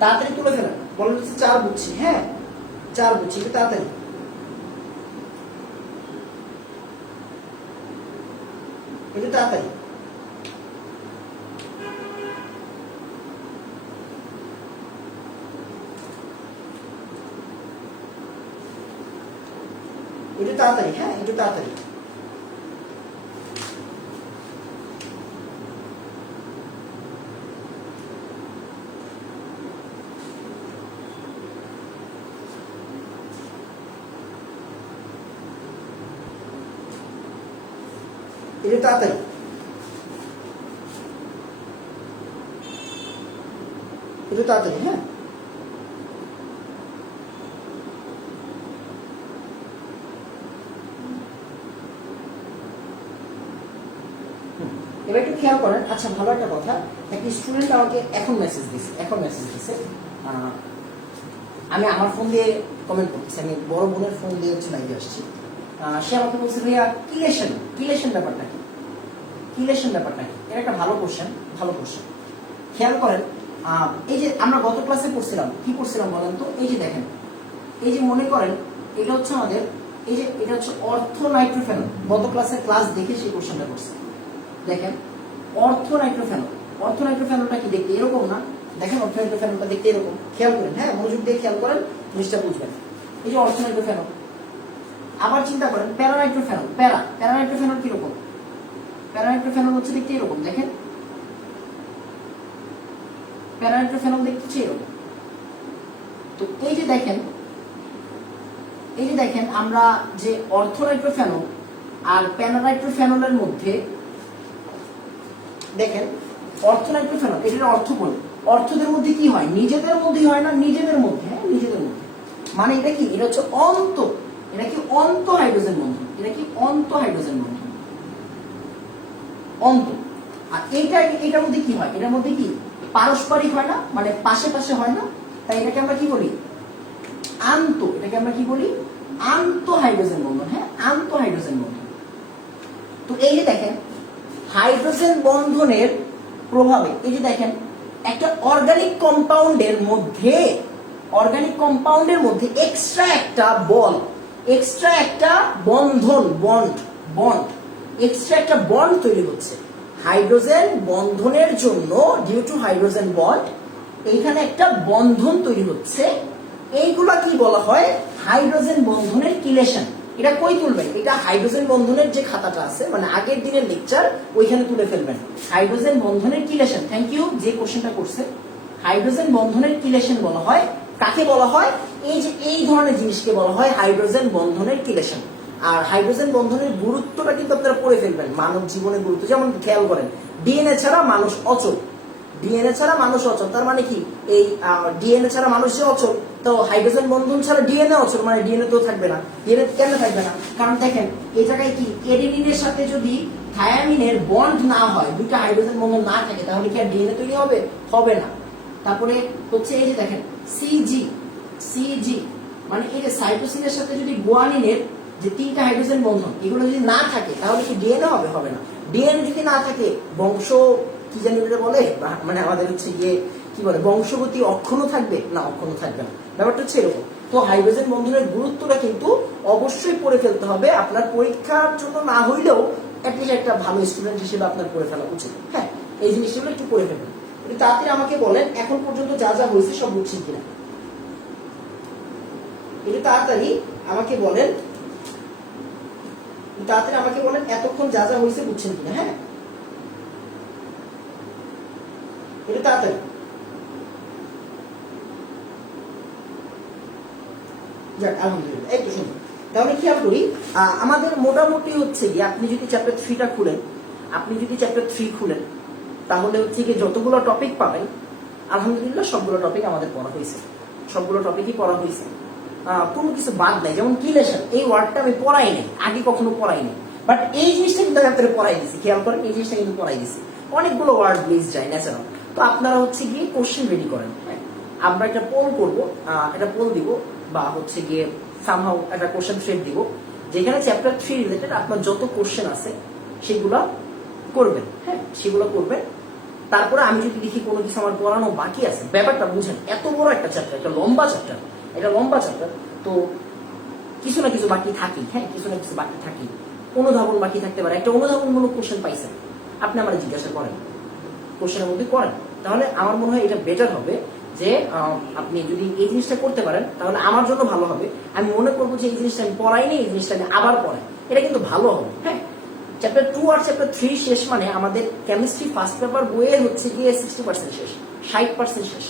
তাড়াতাড়ি তুলে ফেলেন, বলেন হচ্ছে 4 বুঝছি, হ্যাঁ, 4 বুঝছি, একটু তাড়াতাড়ি। একটু তাড়াতাড়ি। একটু তাড়াতাড়ি, হ্যাঁ, একটু তাড়াতাড়ি। একটু তাড়াতাড়ি। একটু তাড়াতাড়ি, হ্যাঁ। এবার একটু খেয়াল করেন। আচ্ছা, ভালো একটা কথা, একটা স্টুডেন্ট আমাকে এখন মেসেজ দিছে, আমি আমার ফোন দিয়ে কমেন্ট করতেছি, আমি বড় বোনের ফোন দিয়ে হচ্ছে লাইভে আসছি। সে আমাকে বলছে, ভাইয়া কিলেশন ব্যাপারটা কি? কিলেশন ব্যাপারটা কি? এটা একটা ভালো কোশ্চেন, ভালো কোশ্চেন। খেয়াল করেন, এই যে আমরা গত ক্লাসে পড়ছিলাম, কি পড়ছিলাম বলেন তো? এই যে দেখেন, এই যে মনে করেন এটা হচ্ছে আমাদের, এই যে এটা হচ্ছে অর্থো নাইট্রোফেনল। গত ক্লাসের ক্লাস দেখে সেই কোশ্চেনটা করছে। দেখেন, অর্থো নাইট্রোফেনলটা কি দেখতে এরকম না? দেখেন, অর্থো নাইট্রোফেনলটা দেখতে এরকম। খেয়াল করেন, হ্যাঁ, মনোযোগ দিয়ে খেয়াল করেন, জিনিসটা বুঝবেন। এই যে অর্থো নাইট্রোফেনল। আবার চিন্তা করেন প্যারানাইট্রোফেনল। প্যারানাইট্রোফেনল কিরকম? প্যারানাইট্রোফেনল হচ্ছে দেখতে এরকম। দেখেন, প্যারানাইট্রোফেনল দেখতে হচ্ছে এরকম। তো এই যে দেখেন আমরা যে অর্থোনাইট্রোফেনল আর প্যারানাইট্রোফেনলের মধ্যে দেখেন, অর্থোনাইট্রোফেনল এটার অর্থ বলি, অর্থদের মধ্যে কি হয়? নিজেদের মধ্যেই হয় না? নিজেদের মধ্যে, হ্যাঁ, নিজেদের মধ্যে। মানে এটা কি? এটা হচ্ছে অন্ত, এটা কি অন্ত হাইড্রোজেন বন্ধন, এটা কি অন্ত হাইড্রোজেন বন্ধন, অন্ত। আর এটার মধ্যে কি হয়? এটার মধ্যে কি পারস্পরিক হয় না, মানে পাশে পাশে হয় না, তাই এটাকে আমরা কি বলি? আন্ত। এটাকে আমরা কি বলি? আন্ত হাইড্রোজেন বন্ধন, হ্যাঁ, আন্ত হাইড্রোজেন বন্ধন। তো এই যে দেখেন, হাইড্রোজেন বন্ধনের প্রভাবে এই যে দেখেন, একটা অর্গানিক কম্পাউন্ডের মধ্যে এক্সট্রা একটা বল, এক্সট্রা একটা বন্ধন, বন্ড, এক্সট্রা একটা বন্ড তৈরি হচ্ছে হাইড্রোজেন বন্ধনের জন্য। ডিউ টু হাইড্রোজেন বন্ড এইখানে একটা বন্ধন তৈরি হচ্ছে। এইগুলা কি বলা হয়? হাইড্রোজেন বন্ধনের কিলেশন। এটা কই তুলবেন? এটা হাইড্রোজেন বন্ধনের যে খাতাটা আছে, মানে আগের দিনের লেকচার, ওইখানে তুলে ফেলবেন। হাইড্রোজেন বন্ধনের কিলেশন, থ্যাংক ইউ যে কোশ্চেনটা করছে। হাইড্রোজেন বন্ধনের কিলেশন বলা হয় কাকে বলা হয়? এই যে এই ধরনের জিনিসকে বলা হয় হাইড্রোজেন বন্ধনের কিলেশন। আর হাইড্রোজেন বন্ধনের গুরুত্বটা কিন্তু আপনারা পড়ে ফেলবেন, মানব জীবনের গুরুত্ব। যেমন খেয়াল করেন, ডিএনএ ছাড়া মানুষ অচল, ডিএনএ ছাড়া মানুষ অচল। তার মানে কি? এই ডিএনএ ছাড়া মানুষ যে অচল, তো হাইড্রোজেন বন্ধন ছাড়া ডিএনএ অচল, মানে ডিএনএ তো থাকবে না। ডিএনএ কেন থাকবে না? কারণ দেখেন, এই জায়গায় কি এডেনিনের সাথে যদি থায়ামিনের বন্ড না হয়, দুইটা হাইড্রোজেন বন্ধন না থাকে, তাহলে কি আর ডিএনএ তৈরি হবে? হবে না। তারপরে হচ্ছে এই যে দেখেন, সিজি মানে এই যে সাইটোসিনের সাথে যদি গুয়ানিনের যে 3টা হাইড্রোজেন বন্ধন এগুলো যদি না থাকে তাহলে কি ডিএনএ হবে? হবে না। ডিএনএ যদি না থাকে বংশ কি জানি এটা বলে, মানে আমাদের হচ্ছে গিয়ে কি বলে বংশগতি অক্ষুণ্ণ থাকবে না, অক্ষুণ্ণ থাকবে না। ব্যাপারটা হচ্ছে এরকম। তো হাইড্রোজেন বন্ধনের গুরুত্বটা কিন্তু অবশ্যই পড়ে ফেলতে হবে, আপনার পরীক্ষার জন্য না হইলেও অ্যাটলিস্ট একটা ভালো স্টুডেন্ট হিসেবে আপনার পড়ে ফেলা উচিত। হ্যাঁ, এই জিনিসগুলো একটু পড়ে ফেলবেন। তাড়াতাড়ি আমাকে বলেন এখন পর্যন্ত যা যা হয়েছে সব বুঝছেন কিনা, একটু তাড়াতাড়ি আমাকে বলেন, তাড়াতাড়ি আমাকে বলেন এতক্ষণ যা যা হয়েছে বুঝছেন কিনা। হ্যাঁ, এটা তাড়াতাড়ি। যাক আলহামদুলিল্লাহ, এই তো শুনুন। তাহলে খেয়াল করি আমাদের মোটামুটি হচ্ছে কি আপনি যদি চ্যাপ্টার 3টা খুলেন, আপনি যদি চ্যাপ্টার 3 খুলেন তাহলে হচ্ছে কি যতগুলো টপিক পাবেন আলহামদুলিল্লাহ সবগুলো টপিক আমাদের পড়া হয়েছে, সবগুলো টপিকই পড়া হয়েছে, কোনো কিছু বাদ নাই। যেমন কিলেশন এই ওয়ার্ডটা আমি পড়াই নাই, আগে কখনো পড়াই নাই, বাট এই জিনিসটা কিন্তু আমি আপনাদের পড়াই দিছি। খেয়াল করেন এই জিনিসটা কিন্তু পড়াই দিছি। অনেকগুলো ওয়ার্ড ব্লেস যায় ন্যাচারাল। তো আপনারা হচ্ছে গিয়ে কোশ্চেন রেডি করেন। হ্যাঁ, আমরা একটা পোল করবো, একটা পোল দিব বা হচ্ছে গিয়ে সামহাউ একটা কোশ্চেন থ্রেড দিব যেখানে চ্যাপ্টার 3 রিলেটেড আপনার যত কোশ্চেন আছে সেগুলো করবেন। হ্যাঁ, সেগুলো করবেন। তারপরে আমি যদি দেখি কোনো কিছু আমার পড়ানো বাকি আছে, ব্যাপারটা বুঝেন এত বড় একটা চ্যাপ্টার, একটা লম্বা চ্যাপ্টার, এটা লম্বা চ্যাপ্টার, তো কিছু না কিছু বাকি থাকি। হ্যাঁ, কিছু না কিছু বাকি থাকি, অনুধাবন বাকি থাকতে পারে। একটা অনুধাবনমূলক কোশ্চেন পাইছেন, আপনি আমার জিজ্ঞাসা করেন, কোশ্চেনের মধ্যে করেন, তাহলে আমার মনে হয় এটা বেটার হবে যে আপনি যদি এই জিনিসটা করতে পারেন তাহলে আমার জন্য ভালো হবে। আমি মনে করবো যে এই জিনিসটা আমি পড়াইনি, এই জিনিসটা আমি আবার পড়াই, এটা কিন্তু ভালো হবে। হ্যাঁ, চ্যাপ্টার 2 আর চ্যাপ্টার 3 শেষ মানে আমাদের কেমিস্ট্রি ফার্স্ট পেপার বইয়ের হচ্ছে গিয়ে 60% শেষ, 60% শেষ।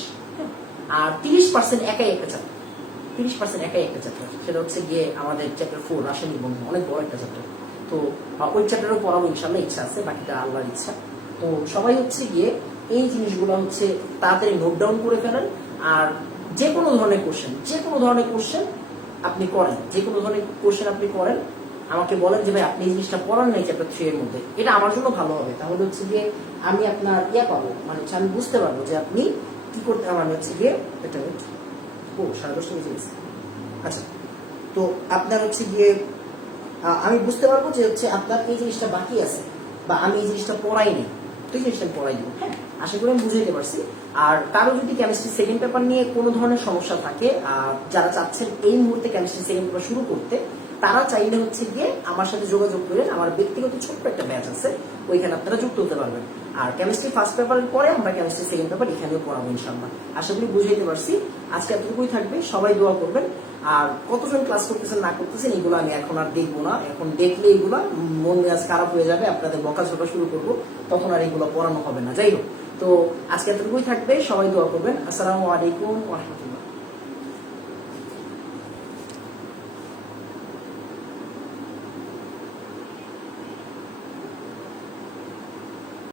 আর 30% একাই একটা চ্যাপ্টার, 30% একাই একটা চ্যাপ্টার, সেটা হচ্ছে গিয়ে আমাদের চ্যাপ্টার 4 রাসায়নিক বন্ধন, অনেক বড় একটা চ্যাপ্টার। তো ওই চ্যাপ্টারও পড়াবো ইনশাল্লাহ, ইচ্ছা আছে, বাকিটা আল্লাহর ইচ্ছা। তো সবাই হচ্ছে গিয়ে এই জিনিসগুলো হচ্ছে তাড়াতাড়ি নোট ডাউন করে ফেলেন। আর যে কোনো ধরনের কোশ্চেন, যে কোনো ধরনের কোশ্চেন আপনি করেন, যে কোনো ধরনের কোশ্চেন আপনি করেন, আমাকে বলেন যে ভাই আপনি এই জিনিসটা পড়ান নাই চ্যাপ্টার 3 এর মধ্যে, এটা আমার জন্য ভালো হবে। তাহলে হচ্ছে গিয়ে আমি আপনার পাবো, মানে হচ্ছে আমি বুঝতে পারবো যে আপনি কি করতে, মানে হচ্ছে গিয়ে একটা মিনিট, ও 10:30 বেজে গেছে। আচ্ছা, তো আপনার হচ্ছে গিয়ে আমি বুঝতে পারবো যে হচ্ছে আপনার এই জিনিসটা বাকি আছে বা আমি এই জিনিসটা পড়াই নি, তো এই জিনিসটা পড়াই দিব। হ্যাঁ, আশা করি আমি বুঝাইতে পারছি। আর কারো যদি কেমিস্ট্রি সেকেন্ড পেপার নিয়ে কোনো ধরনের সমস্যা থাকে, যারা চাচ্ছেন এই মুহূর্তে কেমিস্ট্রি সেকেন্ড পেপার শুরু করতে, তারা চাইলে হচ্ছে গিয়ে আমার সাথে যোগাযোগ করে, আমার ব্যক্তিগত ছোট্ট একটা ব্যাচ আছে, ওইখানে আপনারা যুক্ত হতে পারবেন। আর কেমিস্ট্রি ফার্স্ট পেপারের পরে আমরা কেমিস্ট্রি সেকেন্ড পেপার এখানেও পড়াবো ইনশাল্লাহ। আশা করি বুঝাইতে পারছি। আজকে এতটুকুই থাকবে, সবাই দোয়া করবেন। আর কতজন ক্লাস করতেছেন না করতেছেন এগুলো আমি এখন আর দেখবো না, এখন দেখলে এগুলো মন মেজাজ খারাপ হয়ে যাবে, আপনাদের বকাঝকা শুরু করবো, তখন আর এগুলো পড়ানো হবে না। যাই হোক, তো আজকে এতটুকুই থাকবে, সবাই দোয়া করবেন। আসসালামু আলাইকুম ওয়া রাহমাতুল্লাহ।